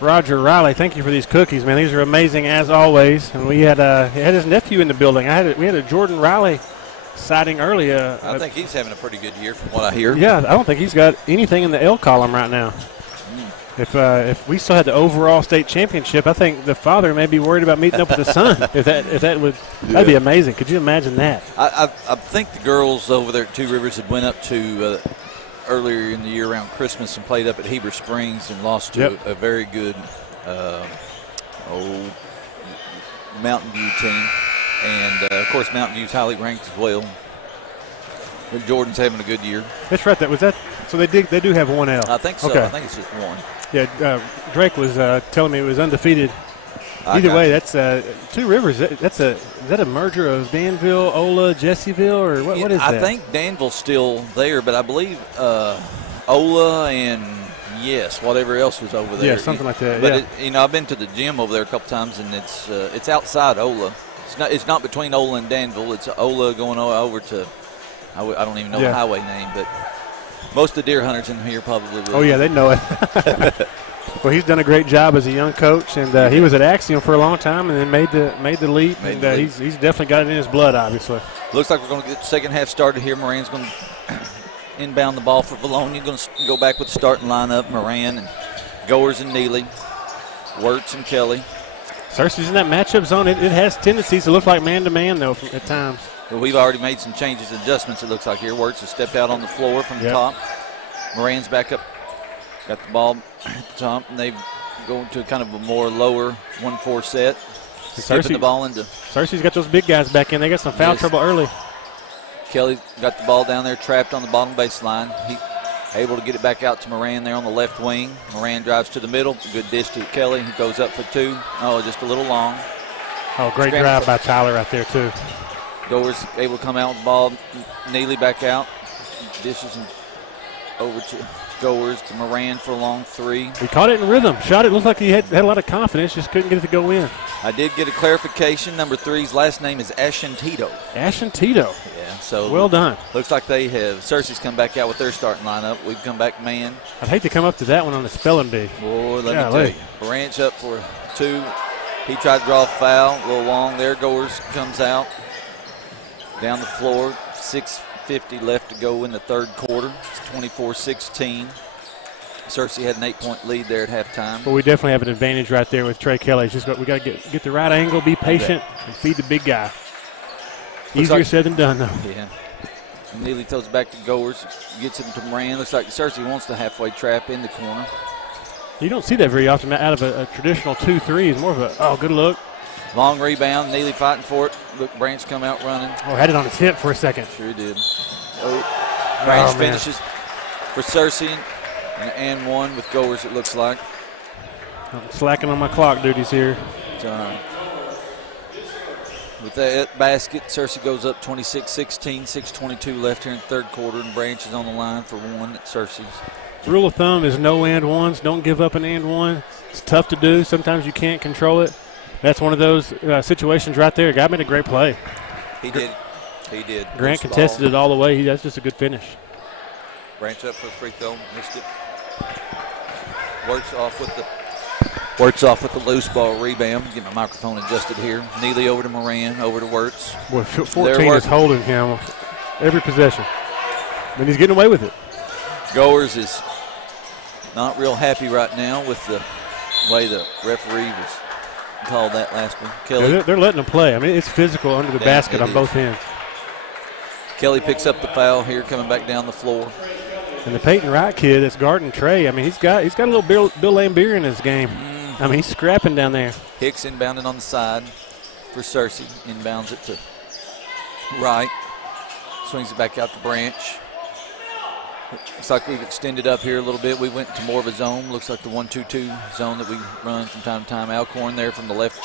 Roger Riley. Thank you for these cookies, man. These are amazing as always. And we had his nephew in the building. We had a Jordan Riley sighting earlier. I think he's having a pretty good year from what I hear. Yeah, I don't think he's got anything in the L column right now. If we still had the overall state championship, I think the father may be worried about meeting up with the son. That'd be amazing. Could you imagine that? I think the girls over there at Two Rivers had went up to earlier in the year around Christmas and played up at Heber Springs and lost to a very good Mountain View team. And, of course, Mountain View's highly ranked as well. But Jordan's having a good year. That's right. So they do have one L. I think so. Okay. I think it's just one. Yeah, Drake was telling me it was undefeated. Either way, that's Two Rivers. Is that a merger of Danville, Ola, Jesseville, or what is that? I think Danville's still there, but I believe Ola and whatever else was over there. Yeah, something like that. But I've been to the gym over there a couple times, and it's outside Ola. It's not between Ola and Danville. It's Ola going over to I don't even know the highway name, but most of the deer hunters in here probably will. Oh yeah, they know it. Well, he's done a great job as a young coach, and he was at Axiom for a long time, and then made the leap. He's definitely got it in his blood, obviously. Looks like we're going to get the second half started here. Moran's going to inbound the ball for Vilonia. Going to go back with the starting lineup: Moran and Goers and Neely, Wirtz and Kelly. Searcy's in that matchup zone. It has tendencies to look like man-to-man, though, at times. Well, we've already made some changes, adjustments, it looks like here. Wirtz has stepped out on the floor from the top. Moran's back up, got the ball at the top, and they go into kind of a more lower 1-4 set. Skipping the ball into. Searcy's got those big guys back in. They got some foul trouble early. Kelly got the ball down there, trapped on the bottom baseline. He able to get it back out to Moran there on the left wing. Moran drives to the middle. Good dish to Kelly. He goes up for two. Oh, just a little long. Oh, great drive by Tyler right there, too. Goers able to come out with the ball. Neely back out. Dishes over to Goers to Moran for a long three. He caught it in rhythm. Shot it. Looked like he had a lot of confidence. Just couldn't get it to go in. I did get a clarification. Number 3's last name is Ashantito. Ashantito. Yeah, so well done. Looks like they have. Searcy's come back out with their starting lineup. We've come back man. I'd hate to come up to that one on the spelling bee. Boy, let me tell you. Branch up for two. He tried to draw a foul. A little long there. Goers comes out. Down the floor. 6:50 left to go in the third quarter. It's 24-16. Searcy had an 8-point lead there at halftime. But we definitely have an advantage right there with Trey Kelly. We got to get the right angle, be patient, and feed the big guy. Easier said than done, though. Yeah. Neely throws it back to Goers, gets him to Moran. Looks like Searcy wants the halfway trap in the corner. You don't see that very often out of a traditional 2-3. It's more of a, good look. Long rebound, Neely fighting for it. Look, Branch come out running. Oh, had it on his hip for a second. Sure did. Branch finishes for Searcy. And one with Goers, it looks like. I'm slacking on my clock duties here. With that basket, Searcy goes up 26-16, 6:22 left here in the third quarter, and Branch is on the line for one at Searcy's. Rule of thumb is no and ones. Don't give up an and one. It's tough to do. Sometimes you can't control it. That's one of those situations right there. Guy made a great play. He did. Grant contested it all the way. That's just a good finish. Branch up for the free throw. Missed it. Wirtz off with the loose ball rebound. Get my microphone adjusted here. Neely over to Moran, over to Wirtz. Boy, 14 is holding him every possession. And he's getting away with it. Goers is not real happy right now with the way the referee was called that last one. Kelly. Yeah, they're letting him play. I mean, it's physical under the basket on both ends. Kelly picks up the foul here, coming back down the floor. And the Peyton Wright kid that's guarding Trey, I mean, he's got a little Bill Lambier in his game. I mean, he's scrapping down there. Hicks inbounding on the side for Searcy. Inbounds it to Wright. Swings it back out to Branch. Looks like we've extended up here a little bit. We went to more of a zone. Looks like the 1-2-2 zone that we run from time to time. Alcorn there from the left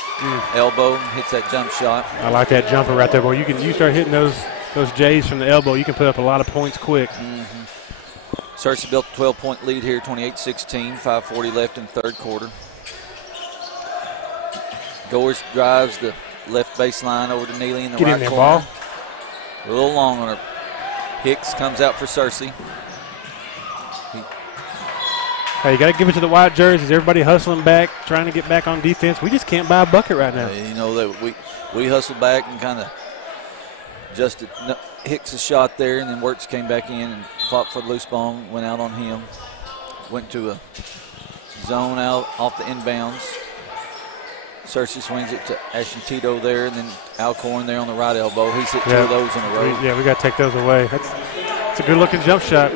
elbow hits that jump shot. I like that jumper right there, boy. You start hitting those J's from the elbow, you can put up a lot of points quick. Searcy built a 12-point lead here, 28-16, 5:40 left in the third quarter. Goers drives the left baseline over to Neely in the right corner. Ball. A little long on her. Hicks comes out for Searcy. Hey, you got to give it to the white jerseys. Everybody hustling back, trying to get back on defense. We just can't buy a bucket right now. You know that we hustled back and kind of adjusted Hicks' shot there, and then Wirtz came back in and fought for the loose ball, went out on him. Went to a zone out off the inbounds. Searcy swings it to Ashton Tito there, and then Alcorn there on the right elbow. He's hit two of those in a row. We got to take those away. That's a good-looking jump shot.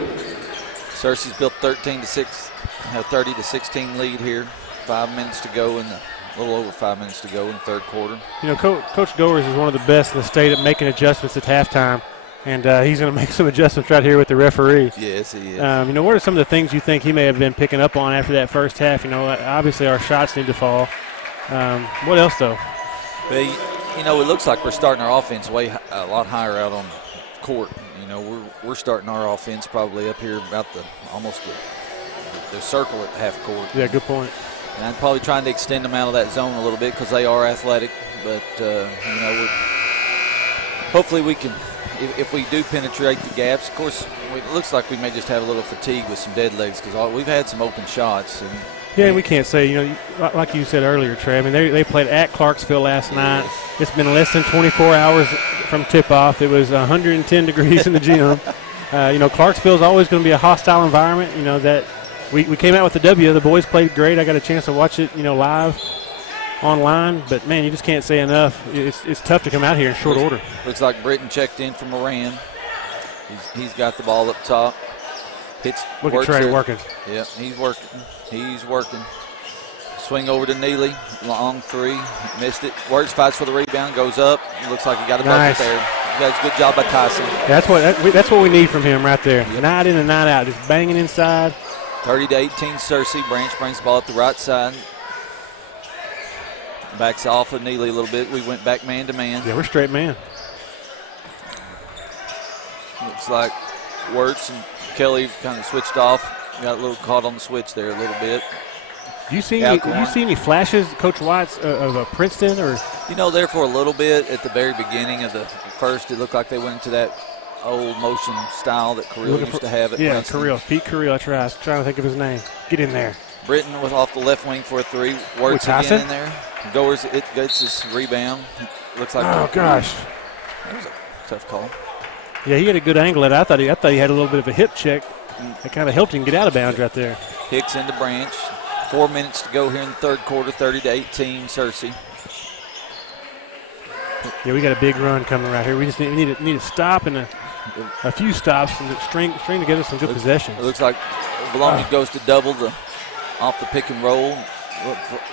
Searcy's built 13-6, have 30-16 lead here. 5 minutes to go a little over 5 minutes to go in the third quarter. You know, Coach Goers is one of the best in the state at making adjustments at halftime, and he's going to make some adjustments right here with the referee. Yes, he is. You know, what are some of the things you think he may have been picking up on after that first half? You know, obviously our shots need to fall. What else, though? But, you know, it looks like we're starting our offense a lot higher out on the court. You know, we're starting our offense probably up here about almost the circle at half court. Yeah, good point. And I'm probably trying to extend them out of that zone a little bit because they are athletic. But, you know, hopefully we can, if we do penetrate the gaps, of course, it looks like we may just have a little fatigue with some dead legs because we've had some open shots. And yeah, we can't say, you know, like you said earlier, Trey. I mean, they played at Clarksville last night. It's been less than 24 hours from tip-off. It was 110 degrees in the gym. You know, Clarksville's always going to be a hostile environment. You know, that we came out with the W. The boys played great. I got a chance to watch it, you know, live online. But, man, you just can't say enough. It's tough to come out here in short order. Looks like Britton checked in from Moran. He's got the ball up top. Look at Trey working. Yep, he's working. He's working. Swing over to Neely. Long three. Missed it. Wirtz fights for the rebound. Goes up. Looks like he got a bucket there. That's a good job by Tyson. That's what we need from him right there. Yep. Night in and night out. Just banging inside. 30-18 Searcy. Branch brings the ball up the right side. Backs off of Neely a little bit. We went back man to man. Yeah, we're straight man. Looks like Wirtz and Kelly kind of switched off. Got a little caught on the switch there a little bit. Do you see any flashes, Coach Watts, of Princeton? Or you know, there for a little bit at the very beginning of the first, it looked like they went into that old motion style that Carrillo used to have at Princeton. Carrillo. Pete Carrillo. I was trying to think of his name. Get in there. Britton was off the left wing for a three. Wirtz again in there. Goers, it gets his rebound. Looks like. Oh, gosh. That was a tough call. Yeah, he had a good angle at it. I thought he had a little bit of a hip check. That kind of helped him get out of bounds right there. Hicks into Branch. 4 minutes to go here in the third quarter, 30-18, Searcy. Yeah, we got a big run coming right here. We just need a stop and a few stops and string together some good possessions. It looks like Vilonia goes to double off the pick and roll.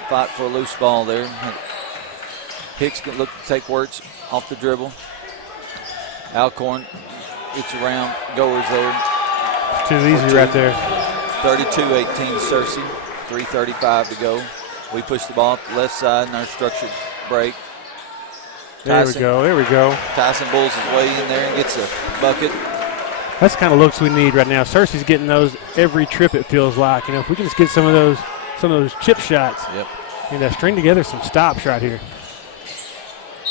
Fight for a loose ball there. Hicks can look to take Wirtz off the dribble. Alcorn gets around Goers there. Too easy right there. 32-18 Searcy. 3:35 to go. We push the ball up the left side in our structured break. There we go. Tyson bulls his way in there and gets a bucket. That's the kind of looks we need right now. Searcy's getting those every trip, it feels like. You know, if we can just get some of those chip shots and string together some stops right here.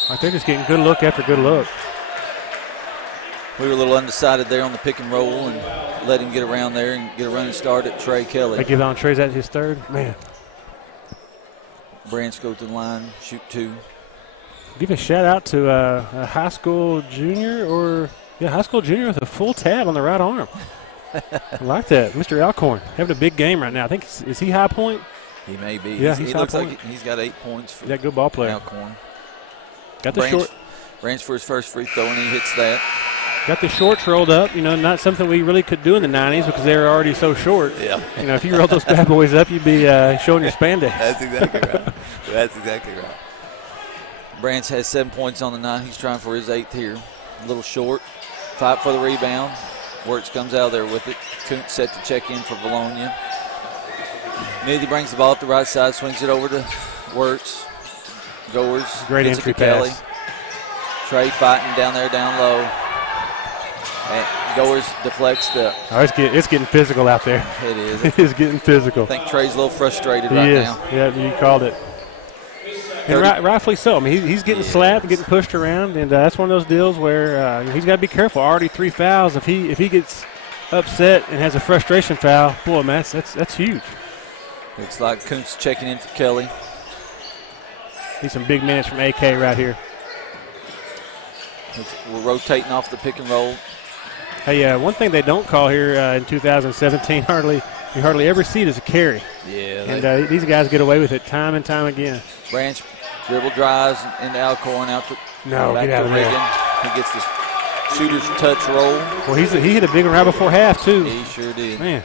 Like they're just getting good look after good look. We were a little undecided there on the pick and roll and let him get around there and get a running start at Trey Kelly. They give on Trey's at his third. Man. Branch goes to the line, shoot two. Give a shout out to a high school junior with a full tab on the right arm. I like that. Mr. Alcorn having a big game right now. I think, is he high point? He may be. Yeah, he looks like he's got 8 points for good ball player. Alcorn. Got the short. Branch for his first free throw, and he hits that. Got the shorts rolled up, you know, not something we really could do in the 90s because they were already so short. Yeah. You know, if you rolled those bad boys up, you'd be showing your spandex. That's exactly right. That's exactly right. Branch has 7 points on the night. He's trying for his 8th here. A little short. Fight for the rebound. Wirtz comes out there with it. Kuntz set to check in for Vilonia. Neely brings the ball up the right side, swings it over to Wirtz. Goers. Great entry Kelly. pass. Trey fighting down there, down low. And Goers deflects the. Oh, it's getting physical out there. It is. It is getting physical. I think Trey's a little frustrated He right is. now. Yeah, you called it. And rightfully so. I mean, he's getting slapped, getting pushed around, and that's one of those deals where he's got to be careful. Already 3 fouls. If he gets upset and has a frustration foul, boy, man, that's huge. Looks like Kuntz checking in for Kelly. Need some big minutes from AK right here. We're rotating off the pick and roll. Hey, one thing they don't call here in 2017, you hardly ever see it as a carry. Yeah. And these guys get away with it time and time again. Branch dribble drives into Alcorn out to back get out to of Reagan. there. He gets the shooter's touch roll. Well, he hit a big one right before half too. He sure did. Man,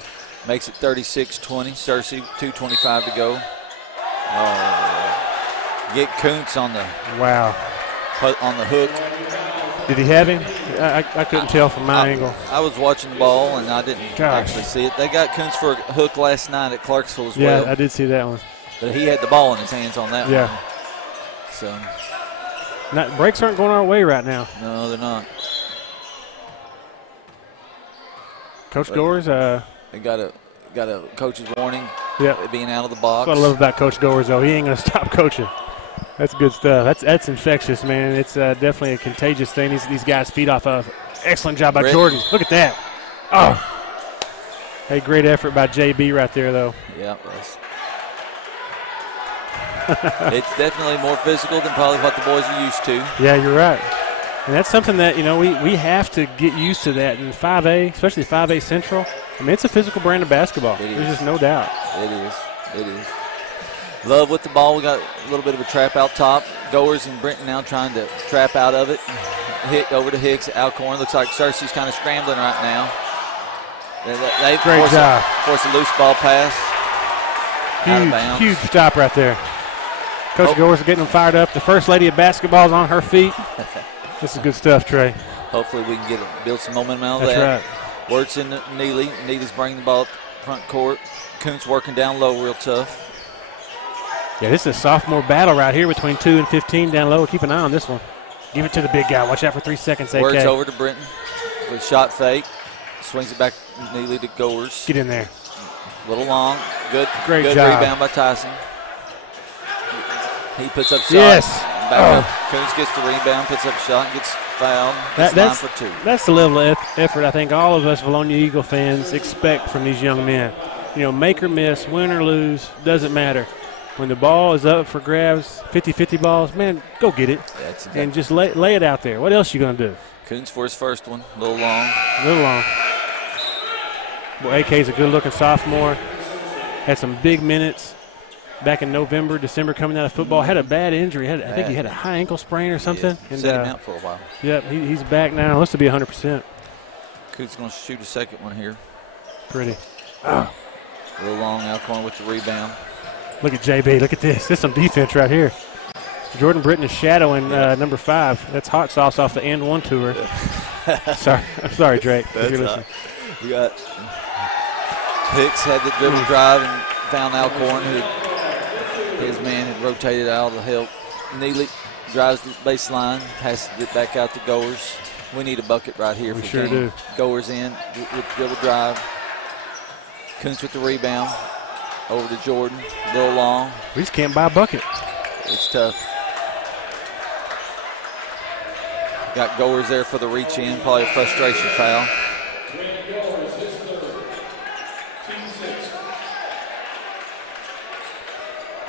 makes it 36-20. Searcy 2:25 to go. Oh, get Kuntz on the hook. Did he have him? I couldn't tell from my angle. I was watching the ball and I didn't actually see it. They got Kuntz for a hook last night at Clarksville as well. Yeah, I did see that one. But he had the ball in his hands on that one. So breaks aren't going our way right now. No, they're not. Coach Gores, they got a coach's warning. Yep. Being out of the box. That's what I love about Coach Gores, though. He ain't going to stop coaching. That's good stuff. That's infectious, man. It's definitely a contagious thing. These guys feed off of. Excellent job by Jordan. Look at that. Oh. Hey, great effort by JB right there, though. Yeah. It's definitely more physical than probably what the boys are used to. Yeah, you're right. And that's something that, we have to get used to that in 5A, especially 5A Central. I mean, it's a physical brand of basketball. There's just no doubt. It is. Love with the ball. We got a little bit of a trap out top. Goers and Brenton now trying to trap out of it. Hit over to Hicks. Alcorn. Looks like Searcy's kind of scrambling right now. They Great job. Force a loose ball pass. Out of bounds. Huge stop right there. Coach Goers is getting them fired up. The first lady of basketball is on her feet. This is good stuff, Trey. Hopefully we can build some momentum out of that. That's right. Wirtz in Neely. Neely's bringing the ball up front court. Kuntz working down low real tough. Yeah, this is a sophomore battle right here between 2 and 15 down low. Keep an eye on this one. Give it to the big guy. Watch out for 3 seconds, AK. Wirtz over to Brenton with shot fake. Swings it back Neely to Goers. Get in there. A little long. Good job. Rebound by Tyson. He puts up shots. Yes. Back up. Kuntz gets the rebound, puts up a shot, gets fouled. That's for 2. That's the level of effort I think all of us Vilonia Eagle fans expect from these young men. Make or miss, win or lose, doesn't matter. When the ball is up for grabs, 50-50 balls, man, go get it. And just lay it out there. What else you going to do? Kuntz for his first one. A little long. Well, AK's a good-looking sophomore. Had some big minutes back in November, December coming out of football. Had a bad injury. I think he had a high ankle sprain or something. Yeah, set him out for a while. Yep, he's back now. Looks to be 100%. Kuntz going to shoot a second one here. Pretty. A little long. Alcorn with the rebound. Look at JB. Look at this. This is some defense right here. Jordan Britton is shadowing number 5. That's hot sauce off the And One tour. I'm sorry, Drake. We got Hicks had the dribble drive and found Alcorn, who his man had rotated out of the help. Neely drives the baseline, passes it back out to Goers. We need a bucket right here. We sure do. Goers in with dribble drive. Kuntz with the rebound. Over to Jordan, a little long. We just can't buy a bucket. It's tough. Got Goers there for the reach in, probably a frustration foul.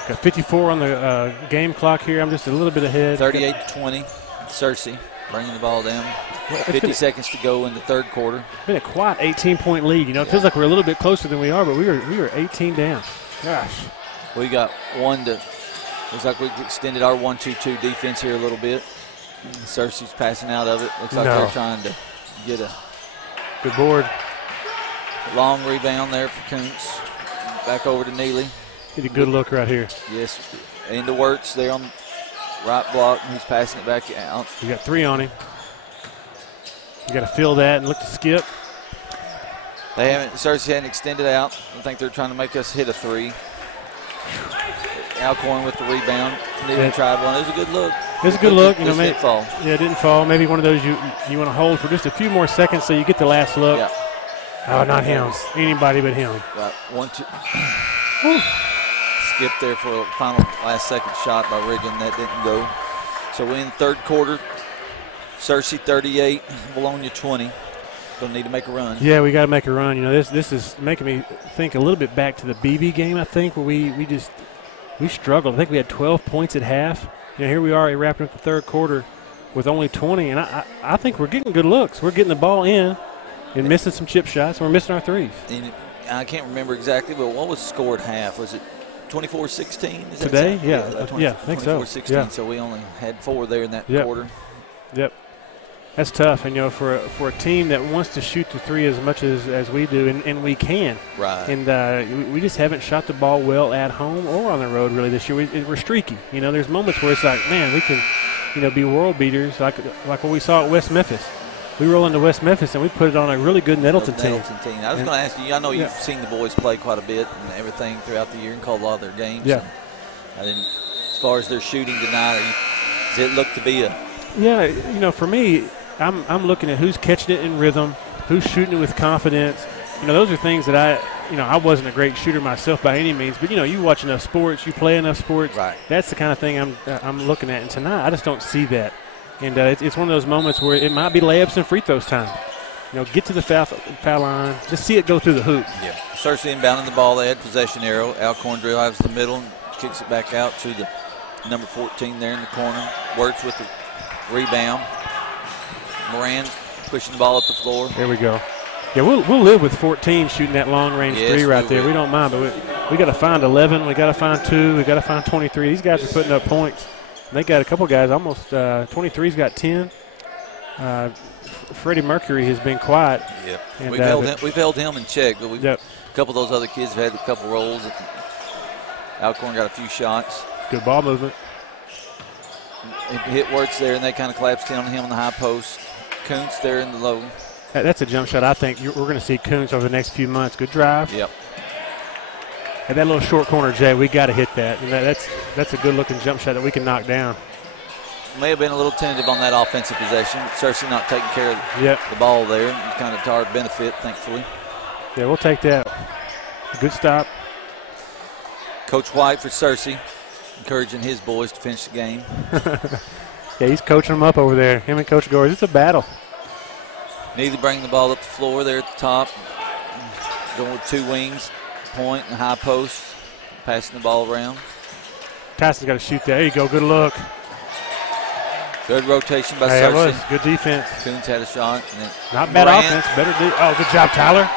Got 54 on the game clock here. I'm just a little bit ahead. 38-20, Searcy bringing the ball down. 50 seconds to go in the third quarter. It's been a quiet 18-point lead. It feels like we're a little bit closer than we are, but we were 18 down. Gosh. We got looks like we extended our 1-2-2 defense here a little bit. Searcy's passing out of it. Looks like they're trying to get a good board. Long rebound there for Kuntz. Back over to Neely. Get a good look right here. Yes, into Wirtz there on the right block. He's passing it back out. You got 3 on him. You got to feel that and look to skip. They haven't. Searcy hadn't extended out. I think they're trying to make us hit a three. Alcorn with the rebound. Didn't try one. It was a good look. It was a good look. It didn't fall. Yeah, it didn't fall. Maybe one of those you want to hold for just a few more seconds so you get the last look. Yeah. Oh, not him. Anybody but him. Right. 1, 2. Skip there for a final last second shot by Riggin. That didn't go. So we're in third quarter. Searcy 38, Vilonia 20. Going to need to make a run. Yeah, we got to make a run. You know, this is making me think a little bit back to the BB game, I think, where we struggled. I think we had 12 points at half. You know, here we are wrapping up the third quarter with only 20, and I think we're getting good looks. We're getting the ball in and missing some chip shots, and we're missing our threes. And I can't remember exactly, but what was scored half? Was it 24-16? Today? Yeah, I think so. 24-16, yeah. So we only had 4 there in that quarter. Yep. That's tough, and you know, for a team that wants to shoot the three as much as we do, and we can. Right. And we just haven't shot the ball well at home or on the road really this year. We're streaky. You know, there's moments where it's like, man, we can, you know, be world beaters like what we saw at West Memphis. We roll into West Memphis and we put it on a really good Nettleton team. I was going to ask you. I know you've seen the boys play quite a bit and everything throughout the year and called a lot of their games. Yeah. As far as their shooting tonight, does it look to be a? Yeah, you know, for me, I'm looking at who's catching it in rhythm, who's shooting it with confidence. You know, those are things that I wasn't a great shooter myself by any means, but you know, you watch enough sports, you play enough sports. Right. That's the kind of thing I'm looking at, and tonight I just don't see that. And it's one of those moments where it might be layups and free throws time. You know, get to the foul line, just see it go through the hoop. Yeah. Searcy inbounding the ball. They had possession arrow. Alcorn drives the middle and kicks it back out to the number 14 there in the corner. Works with the rebound. Moran pushing the ball up the floor. There we go. Yeah, we'll live with 14 shooting that long-range three right there. We don't mind, but we got to find 11. We got to find 2. We got to find 23. These guys are putting up points. They got a couple guys almost 23's got 10. Freddie Mercury has been quiet. Yep. And we've held him in check, but a couple of those other kids have had a couple rolls. Alcorn got a few shots. Good ball movement. Hit works there, and they kind of collapsed in on him on the high post. Kuntz there in the low. That's a jump shot. I think we're going to see Kuntz over the next few months. Good drive. Yep. And that little short corner, Jay, we got to hit that. And that's a good-looking jump shot that we can knock down. May have been a little tentative on that offensive possession. Searcy not taking care of the ball there. Kind of to our benefit, thankfully. Yeah, we'll take that. Good stop. Coach White for Searcy, encouraging his boys to finish the game. Yeah, he's coaching them up over there. Him and Coach Gores. It's a battle. Neither bringing the ball up the floor there at the top. Going with 2 wings, point and high post. Passing the ball around. Tyson's got to shoot that. There you go. Good look. Good rotation by Searcy. Searcy. It was. Good defense. Kuntz had a shot. And then not bad offense. Better good job, Tyler.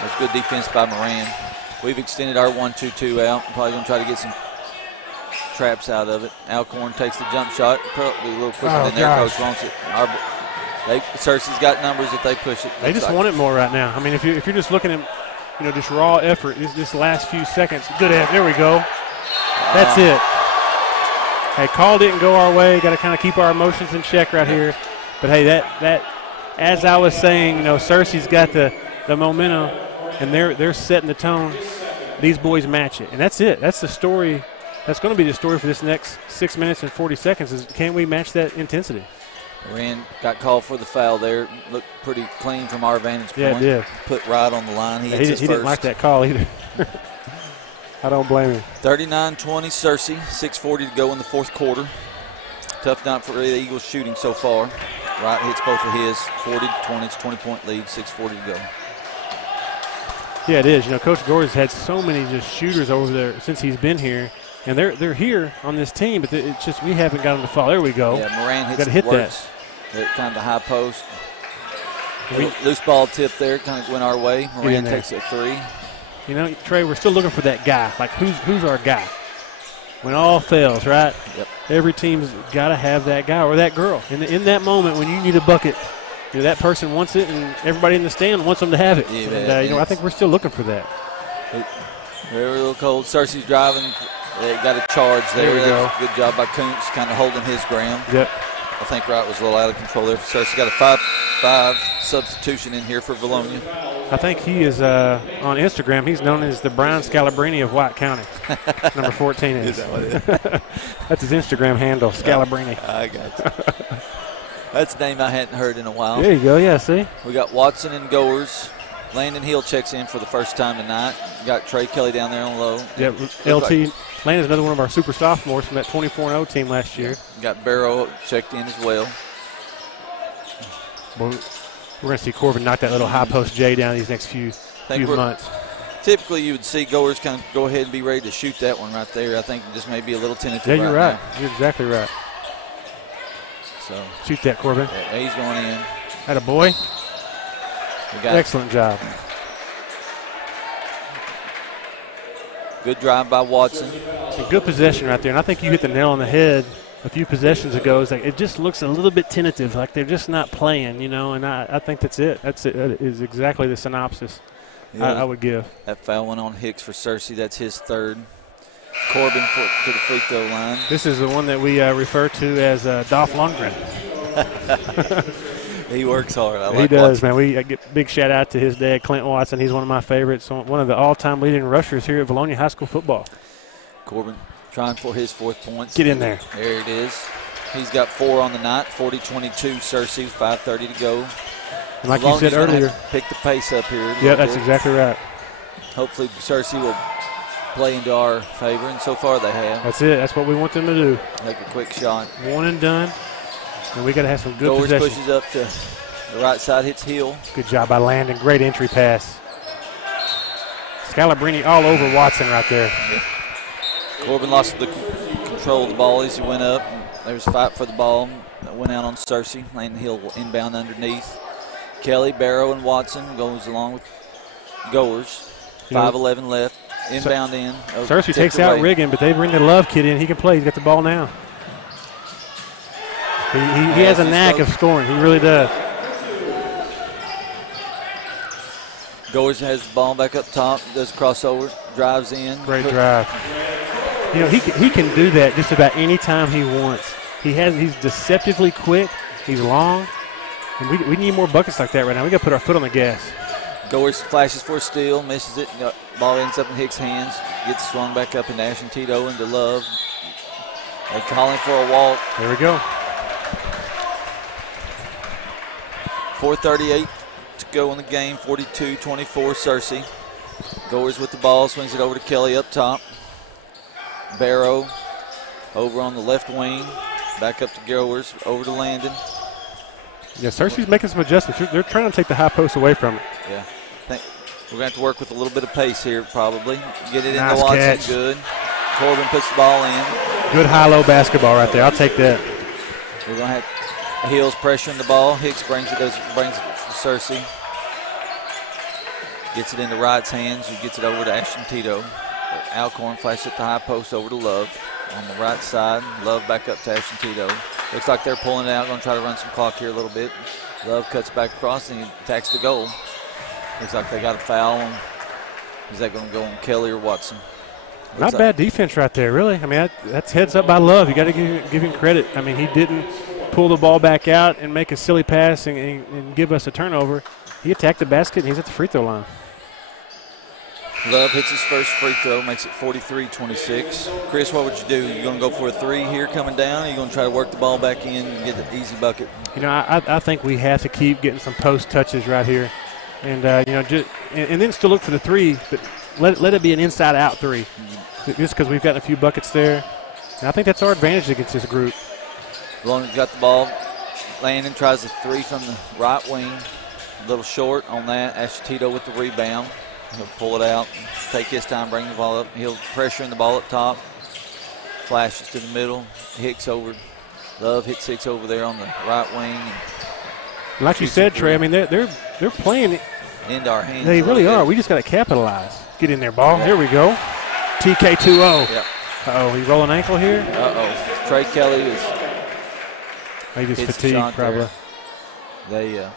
That's good defense by Moran. We've extended our 1-2-2 out. Probably going to try to get some traps out of it. Alcorn takes the jump shot. Probably a little quicker than their coach wants it. Searcy's got numbers if they push it. They just want it more right now. I mean, if you're just looking at, you know, just raw effort, this last few seconds. Good effort. There we go. That's it. Hey, call didn't go our way. Got to kind of keep our emotions in check right here. But hey, that as I was saying, you know, Searcy's got the momentum, and they're setting the tone. These boys match it, and that's it. That's the story. That's going to be the story for this next 6 minutes and 40 seconds is can we match that intensity? Moran got called for the foul there. Looked pretty clean from our vantage point. Yeah, it did. Put right on the line. He didn't like that call either. I don't blame him. 39-20 Searcy. 6:40 to go in the fourth quarter. Tough night for the Eagles shooting so far. Wright hits both of his. 40-20. It's a 20-point lead. 6:40 to go. Yeah, it is. You know, Coach Gores has had so many just shooters over there since he's been here. And they're here on this team, but it's just we haven't got them to fall. There we go. Yeah, Moran hits Gotta hit works. That. Kind of the high post. Loose ball tip there, kind of went our way. Moran takes it 3. You know, Trey, we're still looking for that guy. Like, who's our guy? When all fails, right? Yep. Every team's got to have that guy or that girl. In that moment when you need a bucket, you know, that person wants it, and everybody in the stand wants them to have it. Yeah, and, you know, I think we're still looking for that. They're a little cold. Searcy's driving. They got a charge there. There we go. Good job by Kuntz, kind of holding his ground. Yep. I think Wright was a little out of control there for Searcy. Got a 5 substitution in here for Vilonia. I think he is on Instagram. He's known as the Brian Scalabrini of White County. Number 14 is. That what it is? That's his Instagram handle, Scalabrini. I got you. That's a name I hadn't heard in a while. There you go. Yeah, see? We got Watson and Goers. Landon Hill checks in for the first time tonight. Got Trey Kelly down there on low. Yep, LT. Landon's another one of our super sophomores from that 24-0 team last year. Got Barrow checked in as well. Well, we're going to see Corbin knock that little high post J down these next few months. Typically, you would see Goers kind of go ahead and be ready to shoot that one right there. I think just maybe a little tentative. Yeah, you're right. Now. You're exactly right. So shoot that, Corbin. Yeah, he's going in. Atta boy. Excellent job. Good drive by Watson. A good possession right there, and I think you hit the nail on the head a few possessions ago. It's like it just looks a little bit tentative, like they're just not playing, and I think that's it. That is exactly the synopsis I would give. That foul went on Hicks for Searcy. That's his third. Corbin to the free throw line. This is the one that we refer to as Dolph Lundgren. He works hard. He does, man. We get a big shout out to his dad, Clint Watson. He's one of my favorites, one of the all-time leading rushers here at Vilonia High School football. Corbin trying for his fourth points. Get in there. There it is. He's got 4 on the night, 40-22 Searcy, 5:30 to go. And like you said earlier, pick the pace up here. Yeah, that's exactly right. Hopefully Searcy will play into our favor, and so far they have. That's it. That's what we want them to do. Make a quick shot. One and done. And we got to have some good possession. Pushes up to the right side, hits Hill. Good job by Landon. Great entry pass. Scalabrini all over Watson right there. Yeah. Corbin lost the control of the ball as he went up. There was a fight for the ball that went out on Searcy. Landon Hill inbound underneath. Kelly, Barrow, and Watson goes along with Goers. 5:11 left. Inbound in. Searcy takes out Riggin, but they bring the Love kid in. He can play. He's got the ball now. He has a knack of scoring. He really does. Goers has the ball back up top. Does a crossover. Drives in. Great drive. He can do that just about any time he wants. He's deceptively quick. He's long. And we need more buckets like that right now. We got to put our foot on the gas. Goers flashes for a steal. Misses it. Ball ends up in Hicks' hands. Gets swung back up into Ashton Tito into Love. They're calling for a walk. There we go. 4:38 to go in the game. 42-24 Searcy. Goers with the ball. Swings it over to Kelly up top. Barrow over on the left wing. Back up to Goers. Over to Landon. Yeah, Searcy's making some adjustments. They're trying to take the high post away from it. Yeah. We're going to have to work with a little bit of pace here probably. Get it nice into Watson. Catch. Good. Corbin puts the ball in. Good high-low basketball right there. I'll take that. We're going to have Hills pressuring the ball. Hicks brings it to Searcy. Gets it into Wright's hands. He gets it over to Ashton Tito. Alcorn flashes at the high post over to Love. On the right side, Love back up to Ashton Tito. Looks like they're pulling it out. Going to try to run some clock here a little bit. Love cuts back across and he attacks the goal. Looks like they got a foul. Is that going to go on Kelly or Watson? Not bad defense right there, really. I mean, that's heads up by Love. You got to give him credit. I mean, he didn't pull the ball back out and make a silly pass and give us a turnover. He attacked the basket, and he's at the free throw line. Love hits his first free throw, makes it 43-26. Chris, what would you do? You going to go for a three here coming down, or are you going to try to work the ball back in and get the easy bucket? I think we have to keep getting some post touches right here. And, and then still look for the three, but let it be an inside-out three. Just because we've gotten a few buckets there. And I think that's our advantage against this group. Vilonia got the ball. Landon tries a three from the right wing. A little short on that. Ashton Tito with the rebound. He'll pull it out, take his time, bring the ball up. He'll pressure in the ball up top. Flashes to the middle. Hicks over. Love hits Hicks over there on the right wing. Like you said, Trey, I mean, they're playing it into our hands. They really are. We just got to capitalize. Get in there, ball. Here we go. TK2-0. Yep. Uh-oh, he rolling ankle here? Uh-oh. Trey Kelly is maybe it's fatigue, probably. They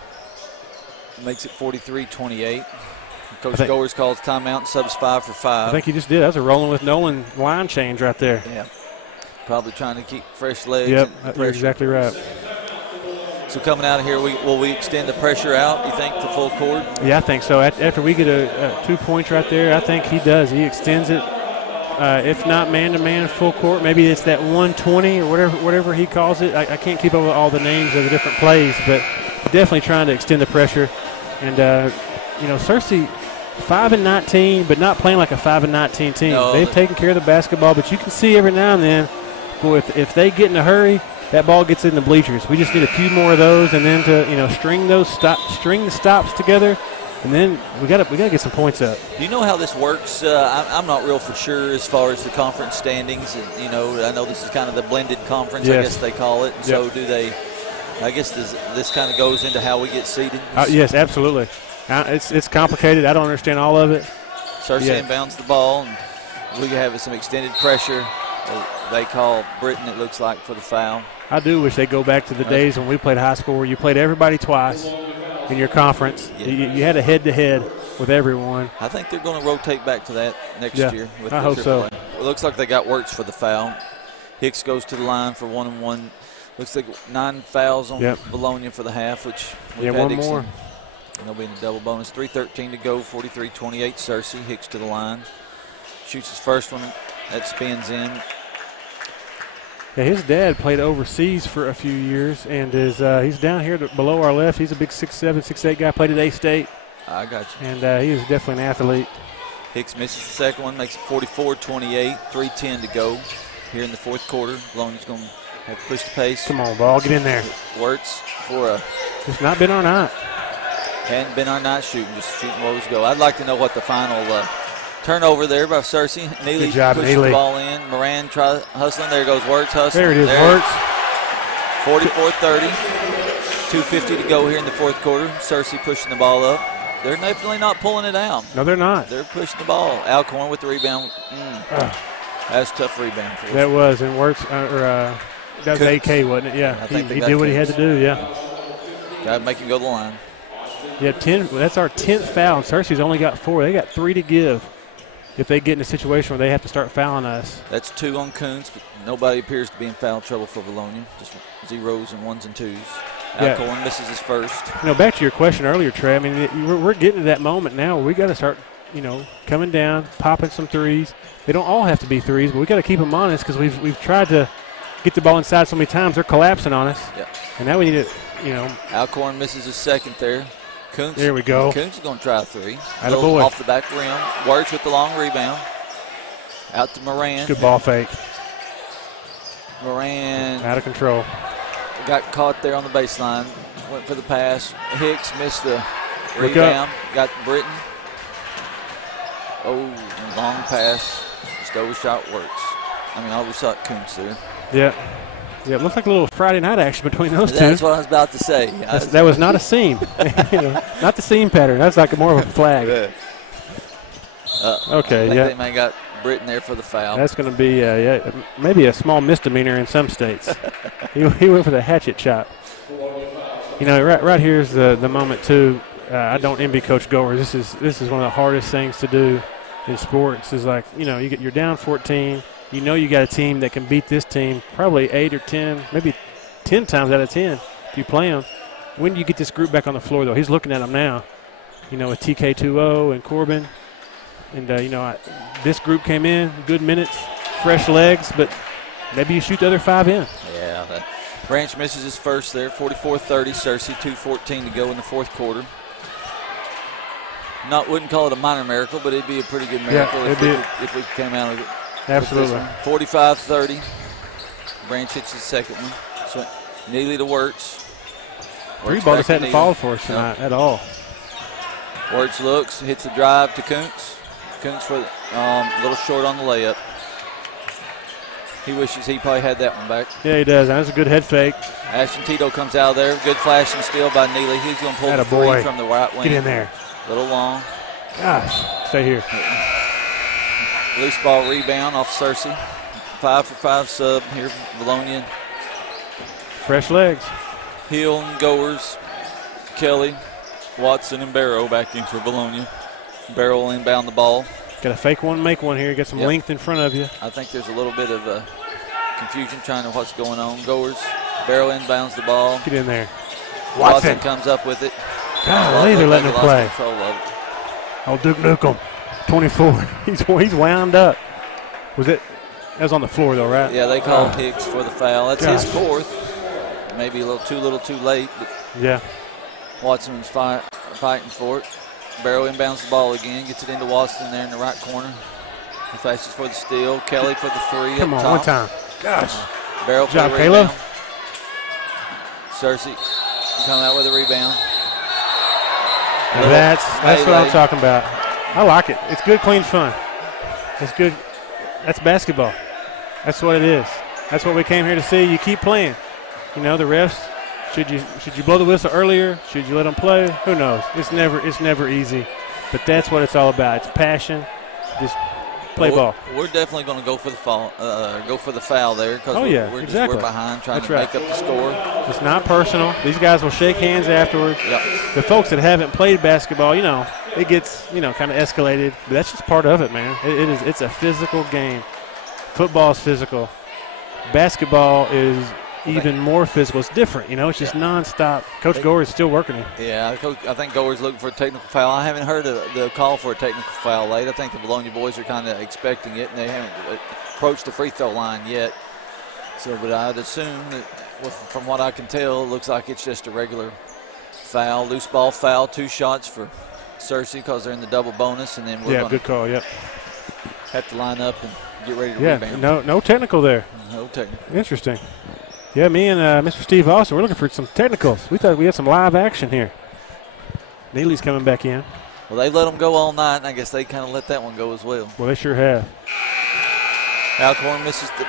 makes it 43-28. Coach Goers calls timeout and subs 5 for 5. I think he just did. That was a rolling with Nolan line change right there. Yeah. Probably trying to keep fresh legs. Yep, you're exactly right. So coming out of here, will we extend the pressure out, you think, to full court? Yeah, I think so. After we get a 2 points right there, I think he does. He extends it. If not man-to-man full court, maybe it's that 120 or whatever he calls it. I can't keep up with all the names of the different plays, but definitely trying to extend the pressure. And, Searcy, 5-19, but not playing like a 5-19 team. No, they've taken care of the basketball, but you can see every now and then, boy, if they get in a hurry, that ball gets in the bleachers. We just need a few more of those, and then to string the stops together, and then we got to get some points up. Do you know how this works? I'm not real for sure as far as the conference standings. I know this is kind of the blended conference, yes. I guess they call it. And yep. So do they? I guess this kind of goes into how we get seated. Yes, absolutely. It's complicated. I don't understand all of it. Searcy inbounds the ball, and we have some extended pressure. They call Britton, it looks like, for the foul. I do wish they go back to the days when we played high school where you played everybody twice in your conference. Yeah. You had a head-to-head with everyone. I think they're going to rotate back to that next year. I hope so. It looks like they got Wirtz for the foul. Hicks goes to the line for 1-and-1. Looks like 9 fouls on Vilonia for the half, which we've had one more. And they'll be in the double bonus. 3:13 to go, 43-28. Searcy. Hicks to the line. Shoots his first one. That spins in. Yeah, his dad played overseas for a few years, and he's down here below our left. He's a big 6'7", 6'8" guy, played at A-State. I got you. And he is definitely an athlete. Hicks misses the second one, makes it 44-28, 3:10 to go here in the fourth quarter. Vilonia's going to have to push the pace. Come on, ball, get in there. Wirtz for a... It's not been our night. Hadn't been our night shooting, just shooting woes go. I'd like to know what the final turnover there by Searcy. Neely pushes the ball in. Moran hustling. There goes Wirtz hustling. There it is, Wirtz. 44-30. 2:50 to go here in the fourth quarter. Searcy pushing the ball up. They're definitely not pulling it down. No, they're not. They're pushing the ball. Alcorn with the rebound. That's a tough rebound for us. That was, and Wirtz, that was AK, wasn't it? Yeah, he did what he had to do, Got to make him go to the line. Yeah, 10. That's our 10th foul. Searcy's only got 4. They got 3 to give if they get in a situation where they have to start fouling us. That's 2 on Kuntz, but nobody appears to be in foul trouble for Vilonia. Just 0s and 1s and 2s. Alcorn misses his first. Back to your question earlier, Trey. I mean, we're getting to that moment now where we got to start, coming down, popping some threes. They don't all have to be threes, but we got to keep them honest because we've tried to get the ball inside so many times. They're collapsing on us. Yep. And now we need to, Alcorn misses his second there. Kuntz, there we go. Kuntz is going to try a 3. Attaboy. Off the back rim. Wirtz with the long rebound. Out to Moran. Good ball fake. Moran. Out of control. Got caught there on the baseline. Went for the pass. Hicks missed the rebound. Got Britton. Oh, long pass. Just overshot Wirtz. Overshot Kuntz there. Yeah. Yeah, it looks like a little Friday night action between those two. That's what I was about to say. That was not a seam. Not the seam pattern. That's like more of a flag. Okay, I think they may have got Britton there for the foul. That's going to be maybe a small misdemeanor in some states. he went for the hatchet chop. Right here's the moment too. I don't envy Coach Goers. This is one of the hardest things to do in sports. Is like you're down 14. You got a team that can beat this team probably 8 or 10, maybe 10 times out of 10 if you play them. When do you get this group back on the floor, though? He's looking at them now, with TK2O and Corbin. And, this group came in, good minutes, fresh legs, but maybe you shoot the other 5 in. Yeah, Branch misses his first there, 44-30, Searcy, 2:14 to go in the fourth quarter. Wouldn't call it a minor miracle, but it'd be a pretty good miracle if we came out of it. Absolutely. 45-30. Branch hits his second one. So Neely to Wirtz. 3 ball just hadn't fallen for us tonight at all. Wirtz looks, hits the drive to Kuntz. Kuntz for a little short on the layup. He wishes he probably had that one back. Yeah, he does. That's a good head fake. Ashton Tito comes out of there. Good flashing steal by Neely. He's going to pull the 3 from the right wing. Get in there. A little long. Gosh, stay here. Loose ball rebound off Searcy. 5 for 5 sub here from Vilonia. Fresh legs. Hill and Goers, Kelly, Watson, and Barrow back in for Vilonia. Barrow will inbound the ball. Got to fake one, make one here. Get some length in front of you. I think there's a little bit of confusion trying to what's going on. Goers, Barrow inbounds the ball. Get in there. Watson comes up with it. Golly, they're letting him play. Oh, Duke Nukem, 24. He's wound up. That was on the floor, though, right? Yeah, they called Hicks for the foul. That's his fourth. Maybe a little too late. But yeah. Watson's fighting for it. Barrow inbounds the ball again. Gets it into Watson there in the right corner. The fastest for the steal. Kelly for the three. Come on, one time. Gosh. Barrow for the rebound. Caleb. Searcy coming out with a rebound. That's what I'm talking about. I like it. It's good, clean fun. It's good. That's basketball. That's what it is. That's what we came here to see. You keep playing. You know, the refs, should you blow the whistle earlier? Should you let them play? Who knows? It's never easy. But that's what it's all about. It's passion. Just play ball. We're definitely going to go for the foul there because we're behind trying to make up the score. It's not personal. These guys will shake hands afterwards. Yep. The folks that haven't played basketball, you know, it gets, you know, kind of escalated. But that's just part of it, man. It's a physical game. Football is physical. Basketball is even more physical. It's different, you know. It's just nonstop. Coach Gore is still working it. Yeah, I think Gore's looking for a technical foul. I haven't heard the call for a technical foul late. I think the Vilonia boys are kind of expecting it, and they haven't approached the free throw line yet. So, but I'd assume that, from what I can tell, it looks like it's just a regular foul, loose ball foul. 2 shots for Searcy because they're in the double bonus, and then we're going good call. Yep. Have to line up and get ready to rebound. No technical there. No technical. Interesting. Yeah, me and Mr. Steve Austin, we're looking for some technicals. We thought we had some live action here. Neely's coming back in. Well, they let them go all night, and I guess they kind of let that one go as well. Well, they sure have. Alcorn misses the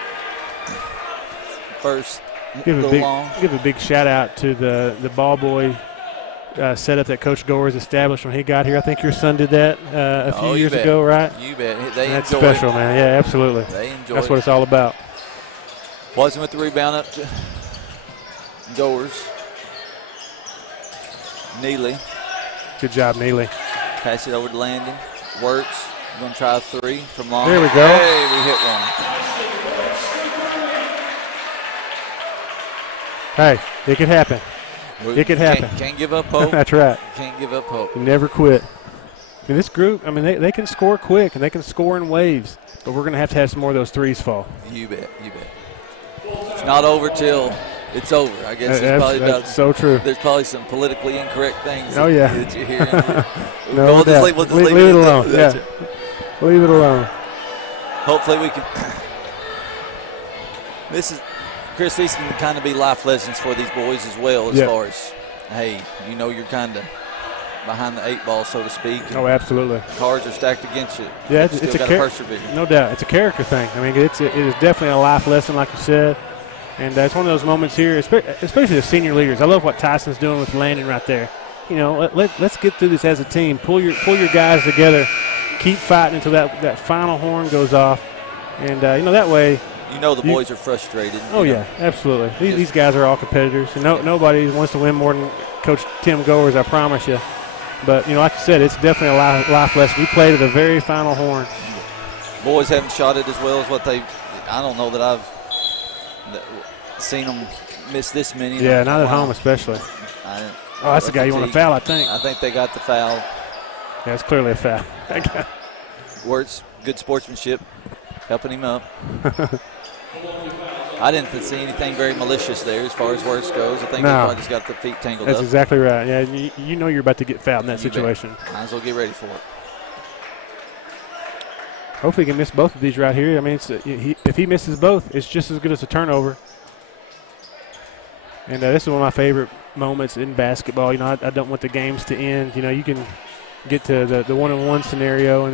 first. Give a big shout out to the ball boy setup that Coach Gore has established when he got here. I think your son did that a few years ago, right? You bet. That's special, man. Yeah, absolutely. They enjoy That's what it's all about. Watson with the rebound up to Goers. Neely. Good job, Neely. Pass it over to Landon. Works. Going to try a 3 from long. There we go. Hey, we hit one. Hey, it could happen. It could happen. Can't give up hope. That's right. Can't give up hope. You never quit. And this group, I mean, they can score quick, and they can score in waves. But we're going to have some more of those threes fall. You bet. It's not over till it's over. I guess that's so true. There's probably some politically incorrect things that you hear. No doubt. We'll leave it alone. Leave it alone. Hopefully we can. Chris, these can kind of be life lessons for these boys as well, as far as, hey, you know, you're kind of behind the 8 ball, so to speak. Oh, absolutely. Cards are stacked against you. Yeah, it's a character. No doubt, it's a character thing. I mean, it is definitely a life lesson, like you said, and it's one of those moments here, especially the senior leaders. I love what Tyson's doing with Landon right there. You know, let's get through this as a team. Pull your guys together. Keep fighting until that final horn goes off, and that way. You know the boys are frustrated. Oh, yeah, absolutely. These guys are all competitors. And nobody wants to win more than Coach Tim Goers, I promise you. But, like you said, it's definitely a life lesson. We played at the very final horn. Boys haven't shot it as well as what they – I don't know that I've seen them miss this many. Yeah, not at home especially. That's the guy you want to foul, I think. I think they got the foul. Yeah, it's clearly a foul. Wirtz, good sportsmanship, helping him up. I didn't see anything very malicious there as far as Wirtz goes. I think they probably just got the feet tangled up. That's exactly right. Yeah, you know you're about to get fouled in that situation. Might as well get ready for it. Hopefully he can miss both of these right here. I mean, if he misses both, it's just as good as a turnover. And this is one of my favorite moments in basketball. I don't want the games to end. You can get to the one-on-one scenario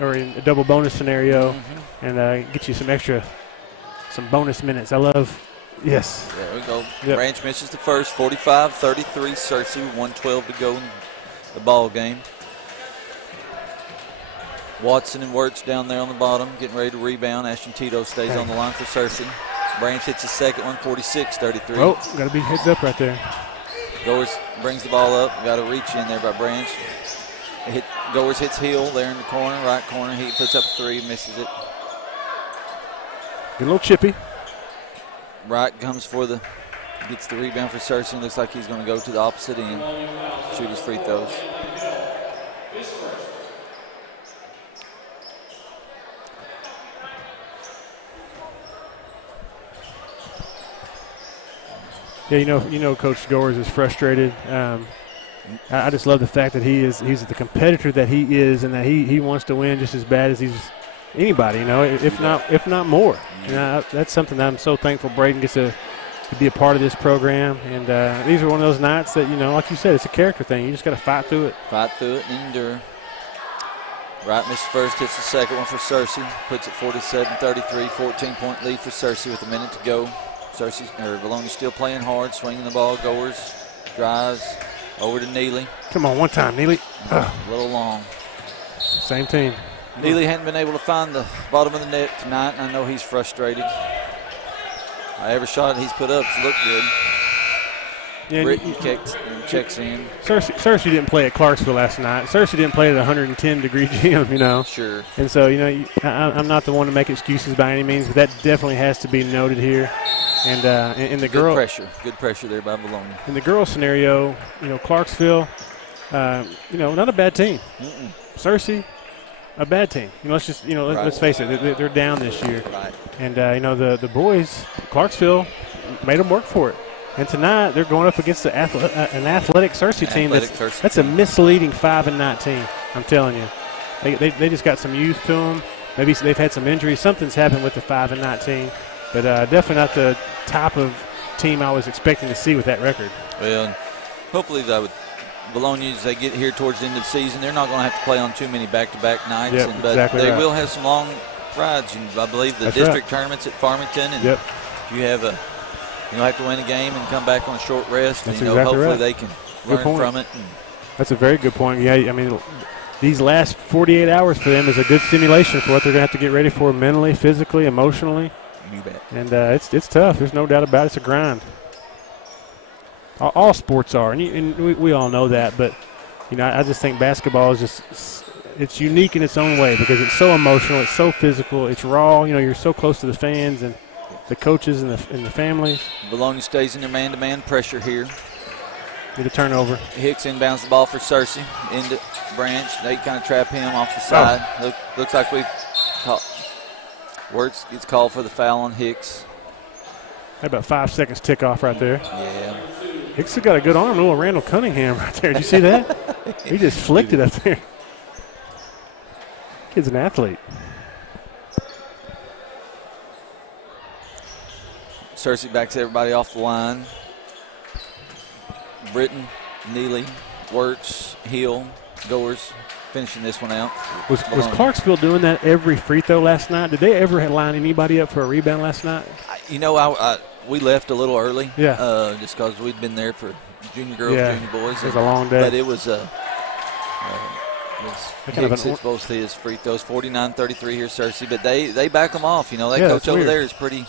or in a double bonus scenario and get you some bonus minutes. I love, yes. There we go. Yep. Branch misses the first, 45-33, Searcy, 1:12 to go in the ball game. Watson and Wirtz down there on the bottom, getting ready to rebound. Ashton Tito stays on the line for Searcy. Branch hits his second one, 46-33. Oh, got to be heads up right there. Goers brings the ball up. Got a reach in there by Branch. Goers hits heel there in the corner, right corner. He puts up a 3, misses it. Get a little chippy. Wright comes for the Gets the rebound for Searcy. Looks like he's going to go to the opposite end, shoot his free throws. Yeah, you know, Coach Gores is frustrated. I just love the fact that he's the competitor that he is, and that he wants to win just as bad as anybody. You know, if not more. You know, that's something that I'm so thankful Braden gets to be a part of this program. And these are one of those nights that, you know, like you said, it's a character thing. You just got to fight through it. Fight through it and endure. Wright missed first, hits the second one for Searcy. Puts it 47-33, 14-point lead for Searcy with a minute to go. Vilonia still playing hard, swinging the ball. Goers drives over to Neely. Come on, one time, Neely. A little long. Same team. Neely hadn't been able to find the bottom of the net tonight, and I know he's frustrated. Every shot he's put up has looked good. Yeah, Britton checks in. Searcy didn't play at Clarksville last night. Searcy didn't play at 110-degree gym, you know. Sure. And so, you know, I'm not the one to make excuses by any means, but that definitely has to be noted here. And in the girl good pressure there by Vilonia. In the girl scenario, you know, Clarksville, you know, not a bad team. Searcy, a bad team. You know, let's face it, they're down this year. Right. And you know, the boys, Clarksville, made them work for it. And tonight they're going up against an athletic Searcy team that's a misleading 5-19. I'm telling you, they just got some youth to them. Maybe they've had some injuries. Something's happened with the 5-19. But definitely not the type of team I was expecting to see with that record. Well, hopefully Vilonia, as they get here towards the end of the season, they're not going to have to play on too many back-to-back nights. Yep, but exactly they right. will have some long rides. And I believe the district tournaments at Farmington. And if you have have to win a game and come back on a short rest. That's hopefully right. they can learn from it. That's a very good point. Yeah, I mean, these last 48 hours for them is a good stimulation for what they're going to have to get ready for mentally, physically, emotionally. You bet. And it's tough. There's no doubt about it. It's a grind. All sports are, and we all know that. But, you know, I just think basketball is it's unique in its own way because it's so emotional, it's so physical, it's raw. You know, you're so close to the fans and the coaches and the families. Vilonia stays in their man-to-man pressure here. Get a turnover. Hicks inbounds the ball for Searcy into Branch. They kind of trap him off the side. Looks like we've caught. Wertz gets called for the foul on Hicks. Had about 5 seconds tick off right there. Yeah. Hicks has got a good arm, little Randall Cunningham right there. Did you see that? He just flicked it up there. Kid's an athlete. Searcy backs everybody off the line. Britton, Neely, Wertz, Hill, Goers finishing this one out. Was Clarksville doing that every free throw last night? Did they ever line anybody up for a rebound last night? You know, we left a little early. Yeah. Just because we'd been there for junior girls, junior boys. It was a long day. But it was Hicks hits both his free throws. 49-33 here, Searcy. But they back them off. You know, that coach over there is pretty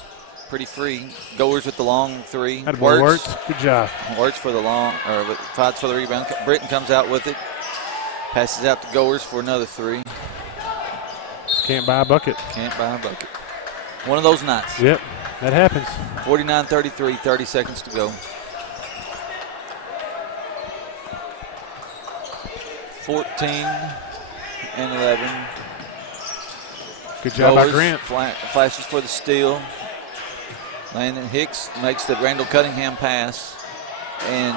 free. Goers with the long three. Wertz, good job. Wertz for the long, fights for the rebound. Britton comes out with it. Passes out to Goers for another three. Can't buy a bucket. Can't buy a bucket. One of those nights. Yep, that happens. 49-33, 30 seconds to go. 14-11. Good job by Grant. Flashes for the steal. Landon Hicks makes the Randall Cunningham pass. And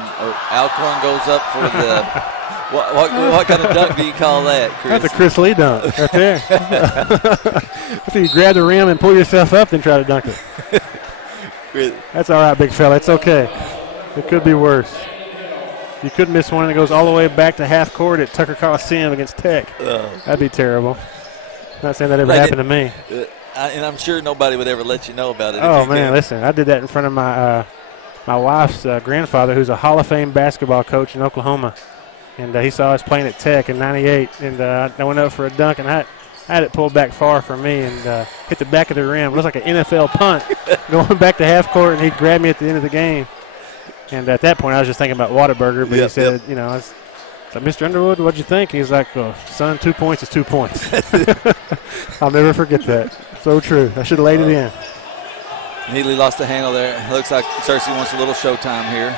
Alcorn goes up for the what kind of dunk do you call that, Chris? That's a Chris Lee dunk right there. After you grab the rim and pull yourself up, then try to dunk it. That's all right, big fella. It's okay. It could be worse. You could miss one that goes all the way back to half court at Tucker Coliseum against Tech. That'd be terrible. Not saying that ever happened to me. And I'm sure nobody would ever let you know about it. Oh, man, listen. I did that in front of my wife's grandfather, who's a Hall of Fame basketball coach in Oklahoma. And he saw us playing at Tech in '98. And I went up for a dunk, and I had it pulled back far from me and hit the back of the rim. It was like an NFL punt going back to half court, and he grabbed me at the end of the game. And at that point, I was just thinking about Whataburger, but he said, you know, I was like, Mr. Underwood, what'd you think? He's like, oh, son, 2 points is 2 points. I'll never forget that. So true. I should have laid it in. Neely lost the handle there. Looks like Searcy wants a little showtime here.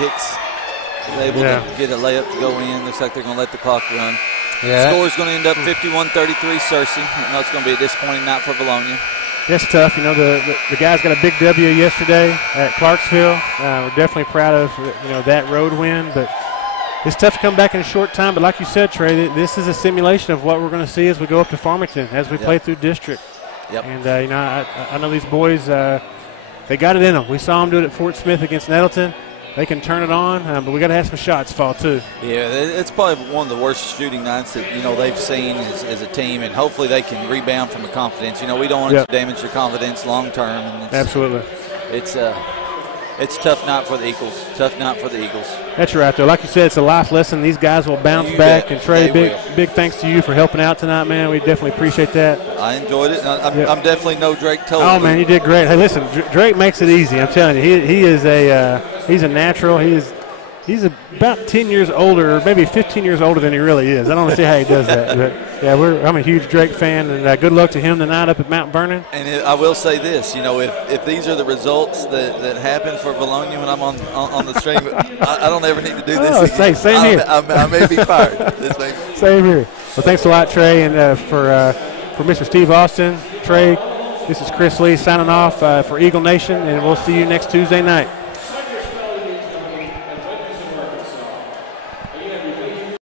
Hicks is able to get a layup to go in. Looks like they're going to let the clock run. Yeah. Score's going to end up 51-33 Searcy. I know it's going to be a disappointing night for Vilonia. That's tough. You know, the guys got a big W yesterday at Clarksville. We're definitely proud of, that road win, but it's tough to come back in a short time. But like you said, Trey, this is a simulation of what we're going to see as we go up to Farmington, as we play through district. Yep. And, I know these boys, they got it in them. We saw them do it at Fort Smith against Nettleton. They can turn it on, but we got to have some shots fall too. Yeah, it's probably one of the worst shooting nights that they've seen as a team, and hopefully they can rebound from the confidence. We don't want it to damage your confidence long term. Absolutely. It's a tough night for the Eagles. Tough night for the Eagles. That's right, though. Like you said, it's a life lesson. These guys will bounce back. And Trey, big thanks to you for helping out tonight, man. We definitely appreciate that. I enjoyed it. I'm definitely no Drake Toller. Oh man, you did great. Hey, listen, Drake makes it easy. I'm telling you, he is he's a natural. He's about 10 years older, maybe 15 years older than he really is. I don't see how he does that. But yeah, I'm a huge Drake fan, and good luck to him tonight up at Mount Vernon. And I will say this, if these are the results that happen for Vilonia when I'm on the stream, I don't ever need to do this again. Same here. I may be fired. Same here. Well, thanks a lot, Trey, and for Mr. Steve Austin, Trey, this is Chris Lee signing off for Eagle Nation, and we'll see you next Tuesday night.